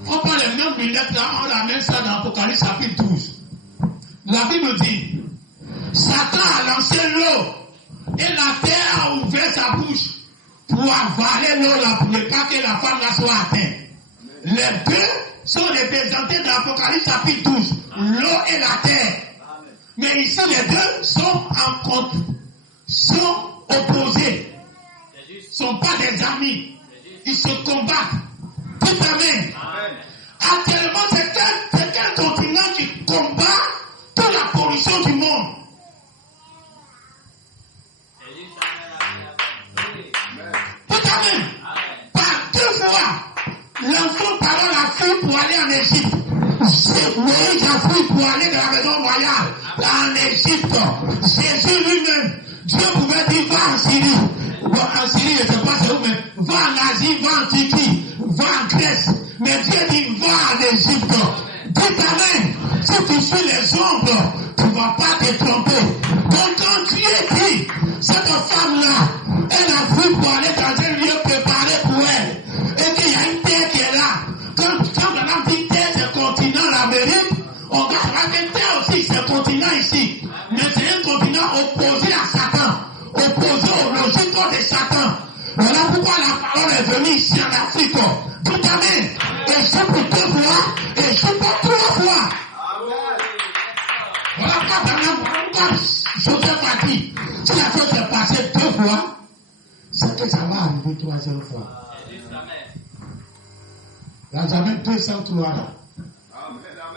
on prend les mêmes lunettes là, on amène ça dans l'Apocalypse chapitre 12. La Bible dit, Satan a lancé l'eau et la terre a ouvert sa bouche pour avaler l'eau là, pour ne pas que la femme là soit atteinte. Les deux sont représentés dans l'Apocalypse chapitre 12, l'eau et la terre. Mais ici les deux sont opposés, sont pas des amis, ils se combattent. Tout amen. Actuellement, c'est un continent qui combat toute la pollution du monde. Tout amen. Par 2 fois, l'enfant parole a fui pour aller en Égypte. Moïse a fui pour aller dans la maison royale, en Égypte. Jésus lui-même, Dieu pouvait dire va en Syrie. En Syrie, je ne sais pas c'est où, mais va en Asie, va en Turquie, va en Grèce. Mais Dieu dit va en Égypte. Dites amen. Si tu suis les ombres, tu ne vas pas te tromper. Donc quand Dieu dit, cette femme-là, elle a fui pour aller dans un lieu préparé pour elle. Et qu'il y a une terre qui est là. Quand on a dit terre, c'est continent, l'Amérique, on garde la terre aussi, c'est continent ici. Mais c'est un continent opposé à Satan, opposé aux logiques de Satan. Voilà pourquoi la parole est venue ici en Afrique. Tout amen. Et c'est pour 2 fois, et c'est pour 3 fois. Voilà pourquoi Joseph a dit, si la chose est passée 2 fois, c'est que ça va arriver 3e fois. Dans Genèse 203 là,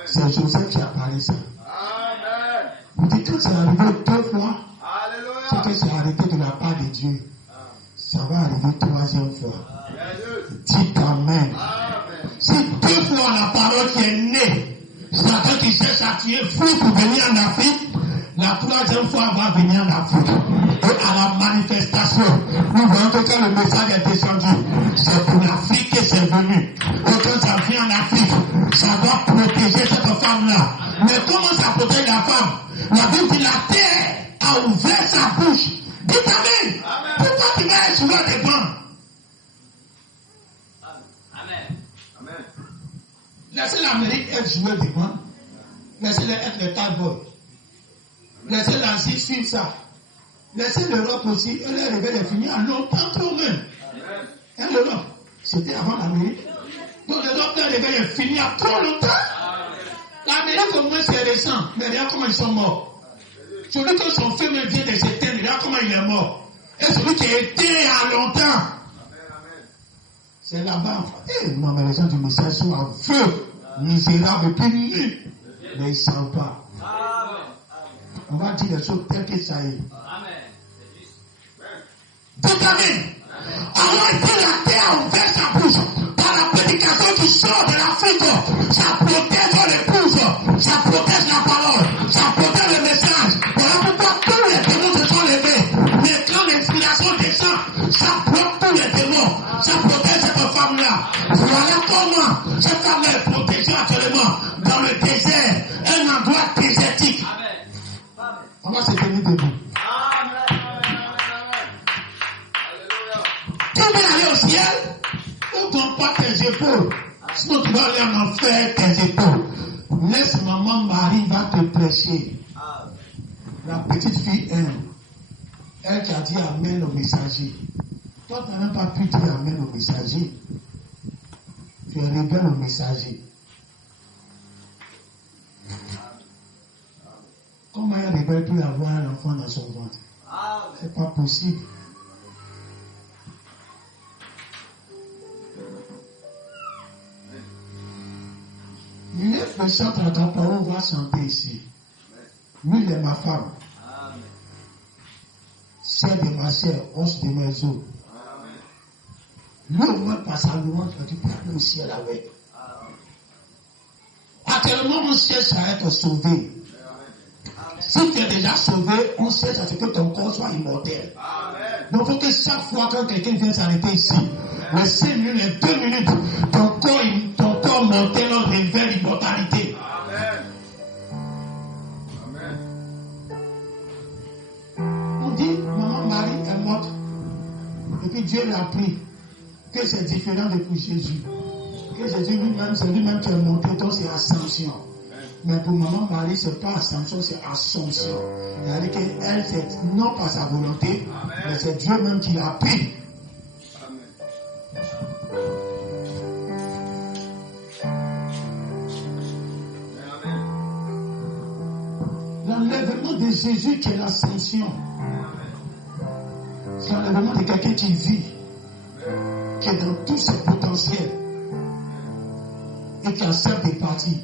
c'est Joseph qui a parlé ça. Il dit que c'est arrivé 2 fois, c'est que c'est arrêté de la part de Dieu. Ça va arriver 3e fois. Dites amen. Si 2 fois la parole qui est née, Satan qui cherche à tuer fou pour venir en Afrique, la 3e fois va venir en Afrique. Et à la manifestation, nous voyons que quand le message est descendu, c'est pour l'Afrique que c'est venu. Et quand ça vient en Afrique, ça doit protéger cette femme-là. Mais comment ça protège la femme? La Bible dit la terre a ouvert sa bouche. Dites amen. Pourquoi tu vas être sur des bancs? Amen. Laissez l'Amérique être jouée des bancs. Laissez-les être les talboys. Laissez l'Asie suivre ça. Laissez l'Europe aussi. Elle est arrivée à finir en longtemps trop même. Et l'Europe, c'était avant l'Amérique. Donc l'Europe est arrivée à finir trop longtemps. L'Amérique au moins c'est récent. Mais regarde comment ils sont morts. Celui que son feu vient de s'éteindre, regarde comment il est mort. Et celui qui a été à longtemps. C'est là-bas. Non, mais les gens du message sont en feu. Misérables, puis nus. Mais ils ne savent pas. On va dire les choses telles que ça est. Tout amen. Alors il dit la terre a ouvert sa bouche par la prédication qui sort de l'Afrique. Ça protège l'épouse, ça protège la parole, ça protège le message. Voilà pourquoi tous les démons se sont levés. Mais quand l'inspiration descend, ça bloque tous les démons, ça protège cette femme-là. Voilà comment cette femme-là est protégée actuellement dans le désert, un endroit désertique. On va se tenir debout. Tu veux aller au ciel? Ne donne pas tes épaules. Sinon tu vas aller en enfer tes épaules. Laisse maman Marie va te prêcher. La petite fille, elle qui a dit amen au messager. Toi, tu n'as même pas pu dire amen au messager. Tu es rebelle au messager. Comment un rebelle peut avoir un enfant dans son ventre? C'est pas possible. Lève le chant à ta parole, on va chanter ici. Lui, il est ma femme. Chair de ma chair, os de mes os. Lui, au moins, par sa louange, tu peux aller au ciel avec. À quel moment on cherche à être sauvé? Si tu es déjà sauvé, on cherche à ce que ton corps soit immortel. Donc, il faut que chaque fois que quelqu'un vient s'arrêter ici, les 5 minutes, les 2 minutes, ton corps mortel révèle l'immortalité. On dit, maman Marie est morte. Et puis Dieu l'a pris. Que c'est différent de pour Jésus. Que Jésus lui-même, c'est lui-même qui est monté, donc c'est ascension. Mais pour maman Marie, c'est pas ascension, c'est assomption. C'est-à-dire qu'elle, c'est non pas sa volonté, mais c'est Dieu même qui l'a pris. L'enlèvement de Jésus qui est l'ascension. C'est l'enlèvement de quelqu'un qui vit, qui est dans tous ses potentiels et qui accepte des parties.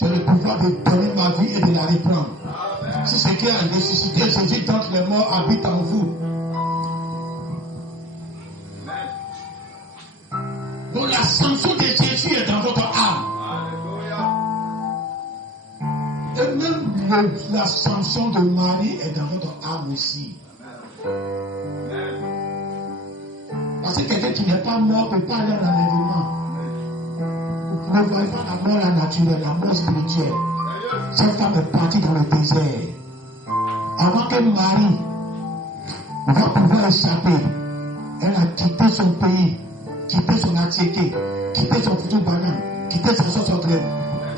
J'ai le pouvoir de donner ma vie et de la reprendre. Si ce qui a ressuscité Jésus d'entre les morts habite en vous. Donc l'ascension de Jésus est dans votre âme. Et même l'ascension de Marie est dans votre âme aussi. Parce que quelqu'un qui n'est pas mort ne peut pas aller à l'enlèvement. Vous ne voyez pas la mort naturelle, la mort spirituelle. Cette femme est partie dans le désert. Avant que Marie va pouvoir échapper, elle a quitté son pays, quitté son attiéké, quitté son futur banane, quitté sa sauce au grec.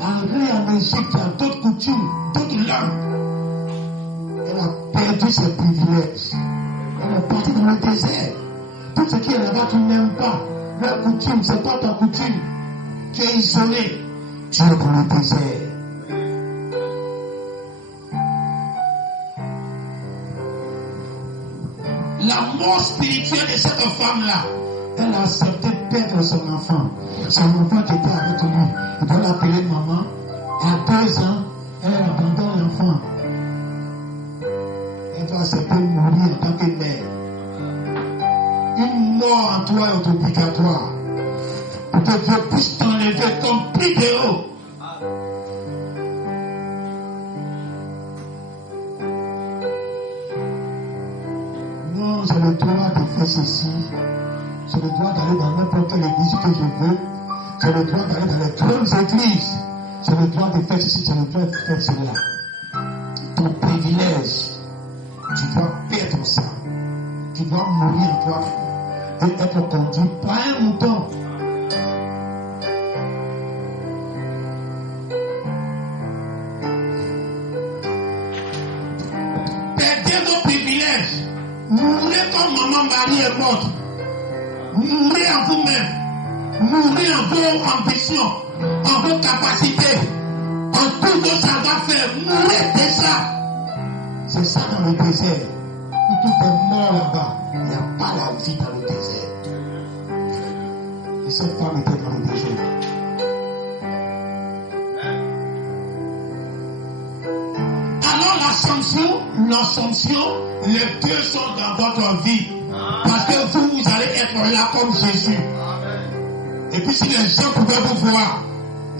Arrivée en Égypte, il y a d'autres coutumes, d'autres langues. Elle a perdu ses privilèges. Elle est partie dans le désert. Tout ce qui est là-bas, tu n'aimes pas. La coutume, c'est pas ta coutume. Tu es isolé. Tu es dans le désert. La mort spirituelle de cette femme-là, elle a accepté de perdre son enfant. Son enfant qui était avec lui. Il doit l'appeler maman. À 2 ans, elle abandonne l'enfant. Elle va accepter de mourir en tant que mère. Une mort en toi est obligatoire. Pour que Dieu puisse t'enlever comme plus de haut. Non, j'ai le droit de faire ceci. J'ai le droit d'aller dans n'importe quelle église que je veux. J'ai le droit d'aller dans les grandes églises. J'ai le droit de faire ceci, j'ai le droit de faire cela. Ton privilège, tu dois perdre ça. Tu dois mourir en toi et être conduit par un mouton. Perdez vos privilèges. Mourrez comme maman Marie est morte. Mourrez en vous-même. Mourrez en vos ambitions, en vos capacités, en tout vos savoir-faire. Mourrez de ça. C'est ça dans le désert. Où tout est mort là-bas. Il n'y a pas la vie dans le désert. Et cette femme était dans le désert. Alors l'assomption, les deux sont dans votre vie. Parce que vous allez être là comme Jésus. Et puis si les gens pouvaient vous voir,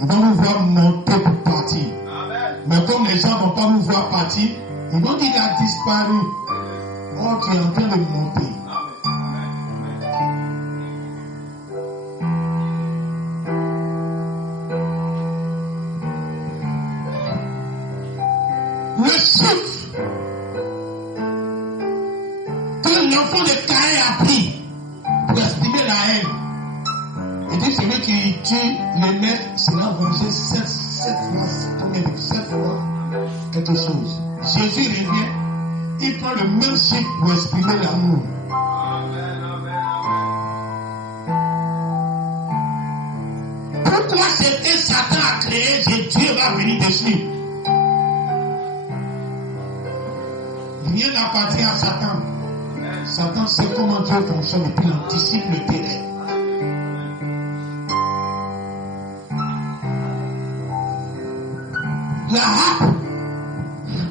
ils vont vous voir monter pour partir. Mais comme les gens ne vont pas vous voir partir, ils vont dire qu'il a disparu. Oh, tu es en train de monter. Le souffle que l'enfant de Caïn a pris pour exprimer la haine. Et dit celui qui tue l'aîné sera vengé 7 fois quelque chose. Jésus revient, il prend le même chiffre pour exprimer l'amour. Pourquoi ce que Satan a créé, Dieu va venir dessus? Rien n'appartient à Satan. Satan sait comment Dieu fonctionne et puis il anticipe le terrain. La harpe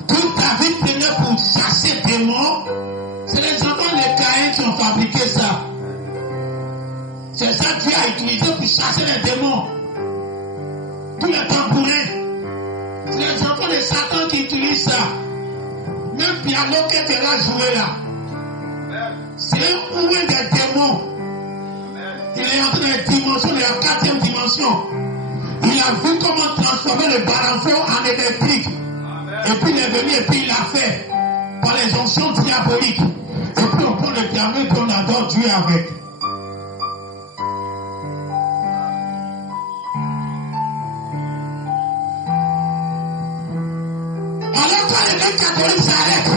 que David prenait pour chasser des démons, c'est les enfants de Caïn qui ont fabriqué ça. C'est ça que Dieu a utilisé pour chasser les démons. Tous les tambourins. C'est les enfants de Satan qui utilisent ça. Même piano que tu as joué là. C'est un ouïe des démons. Il est entré dans la dimension, de la 4e dimension. Il a vu comment transformer le balançon en électrique. Et puis il est venu et puis il l'a fait. Par les onctions diaboliques. Et puis on prend le piano et puis on adore Dieu avec. Alors quand les mecs catholiques s'arrêtent,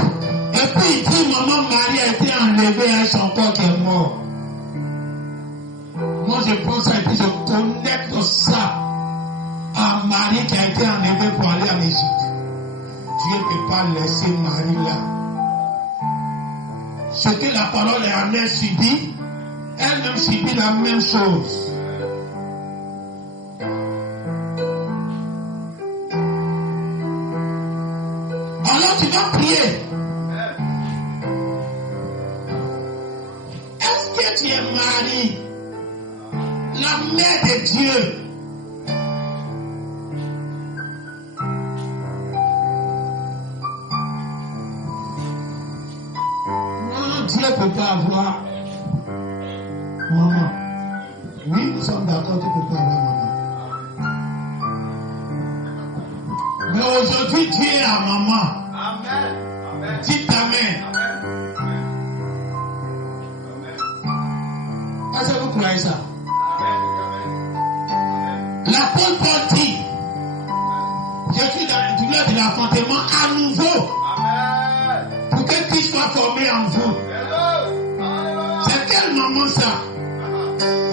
et puis il dit maman Marie a été enlevée avec son corps qui est mort. Moi je prends ça et puis je connecte ça à Marie qui a été enlevée pour aller en Égypte. Dieu ne peut pas laisser Marie là. Ce que la parole a subi, elle-même subit la même chose. Alors tu vas prier. Est-ce que tu es Marie, la mère de Dieu? Non, Dieu ne peut pas avoir maman. Oui, nous sommes d'accord, tu ne peux pas avoir maman. Mais aujourd'hui, Dieu est à maman. Amen. Dites Amen. Est-ce que vous croyez ça? L'apôtre Paul dit, je suis dans la douleur de l'enfantement à nouveau. Pour que Christ soit formé en vous. C'est quelle maman ça?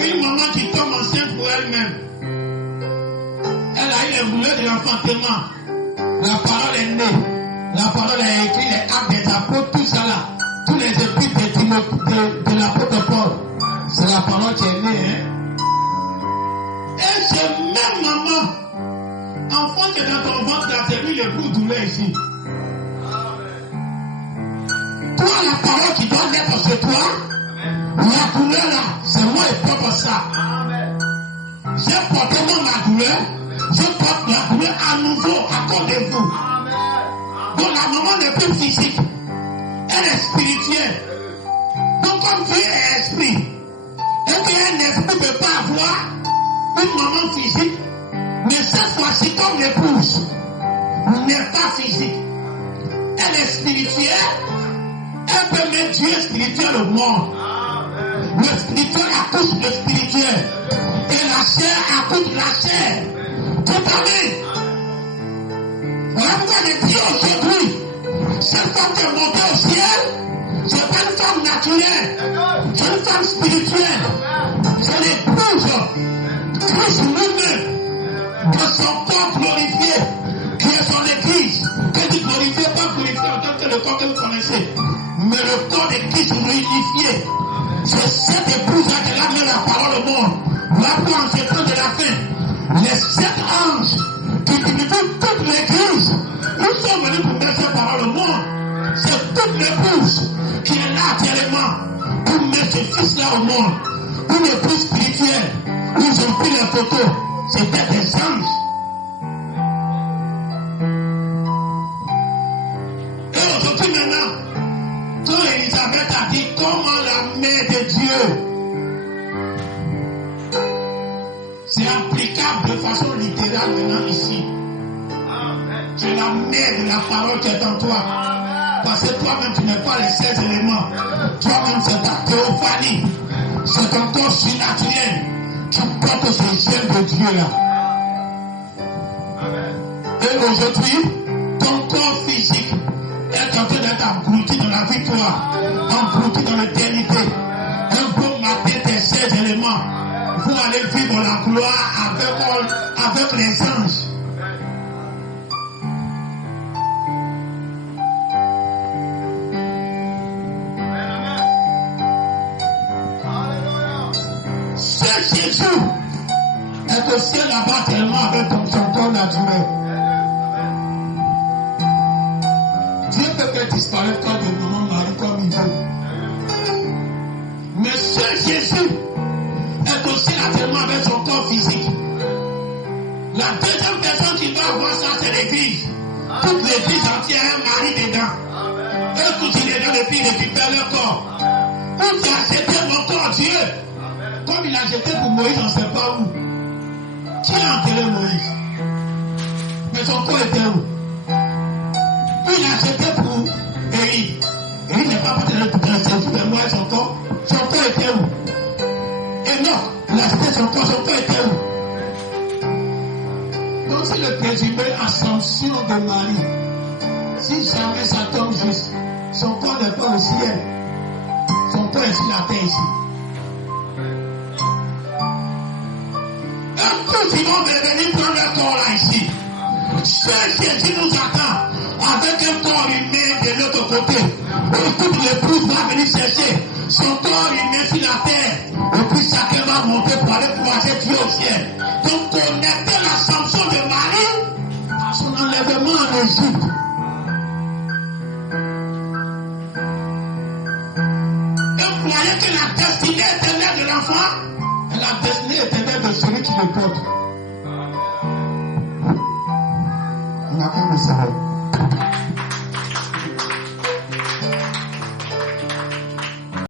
Une maman qui tombe enceinte pour elle-même. Elle a eu les douleurs de l'enfantement. La parole est née. La parole est écrite, les actes des apôtres, tout ça là. Tous les épîtres de l'apôtre Paul. C'est la parole qui est née. Hein? Et c'est même maman. Enfant qui est dans ton ventre, t'as mis le plus douleur ici. Toi, la parole qui doit naître sur toi, la douleur là, c'est moi et propre ça. J'ai porté ma douleur, je porte la douleur à nouveau à cause de vous. Donc la maman n'est plus physique, elle est spirituelle. Donc comme Dieu est esprit, et qu'un esprit ne peut pas avoir une maman physique, mais cette fois-ci comme l'épouse n'est pas physique, elle est spirituelle, elle peut mettre Dieu spirituel au monde. Le spirituel accouche le spirituel, et la chair accouche la chair. Tout amen. Voilà pourquoi je dis aujourd'hui, cette femme qui est montée au ciel, c'est pas une femme naturelle, c'est une femme spirituelle. C'est l'épouse Christ lui-même, de son corps glorifié, qui est son église. Que dit glorifié, pas glorifié en tant que le corps que vous connaissez, mais le corps de Christ unifié. C'est cette épouse-là qui a mis la parole au monde. Là pour en ce temps de la fin, les 7 anges qui unifient toute l'église, nous sommes venus pour mettre cette parole au monde. C'est toute l'épouse qui est là actuellement pour mettre ce fils-là au monde. Une épouse spirituelle, où ils ont pris les photos, c'était des anges. Et aujourd'hui maintenant, quand Elisabeth a dit comment la mère de Dieu, c'est applicable de façon littérale maintenant ici. Tu es la mère de la parole qui est en toi. Parce que toi-même tu n'es pas les 16 éléments. Toi-même c'est ta théophanie. C'est ton corps surnaturel. Tu portes ce gène de Dieu là. Et aujourd'hui, ton corps physique est en train d'être englouti dans la victoire, englouti dans l'éternité. Un beau matin, tes 16 éléments vont aller vivre la gloire avec les anges. C'est Jésus est au ciel là-bas tellement avec son corps naturel. Dieu peut faire disparaître quand de maman Marie comme il veut. Mais seul Jésus est au ciel tellement avec son corps physique. La deuxième personne qui va avoir ça, c'est l'église. Toute l'église entière a un mari dedans. Eux tous ils dedans depuis ils récupèrent leur corps. Où tu as jeté mon corps, Dieu? Comme il a jeté pour Moïse, on ne sait pas où. Qui a enterré Moïse? Mais son corps était où? Il a jeté pour Élie. Élie n'est pas porté dans le Jésus, mais moi, son corps était où? Et non, il a jeté son corps était où? Donc, c'est le présumé ascension de Marie. Si jamais ça tombe juste, son corps n'est pas au ciel. Son corps est sur la terre ici. Un coup, ils vont venir prendre leur corps là ici. Seul Jésus nous attend avec un corps humain de l'autre côté. Et toute l'épouse va venir chercher son corps humain sur la terre. Et puis chacun va monter pour aller croiser Dieu au ciel. Donc connecter l'ascension de Marie à son enlèvement en Égypte. Et croyez que la destinée éternelle de l'enfant est la destinée éternelle de celui qui le porte. On a fait le savoir.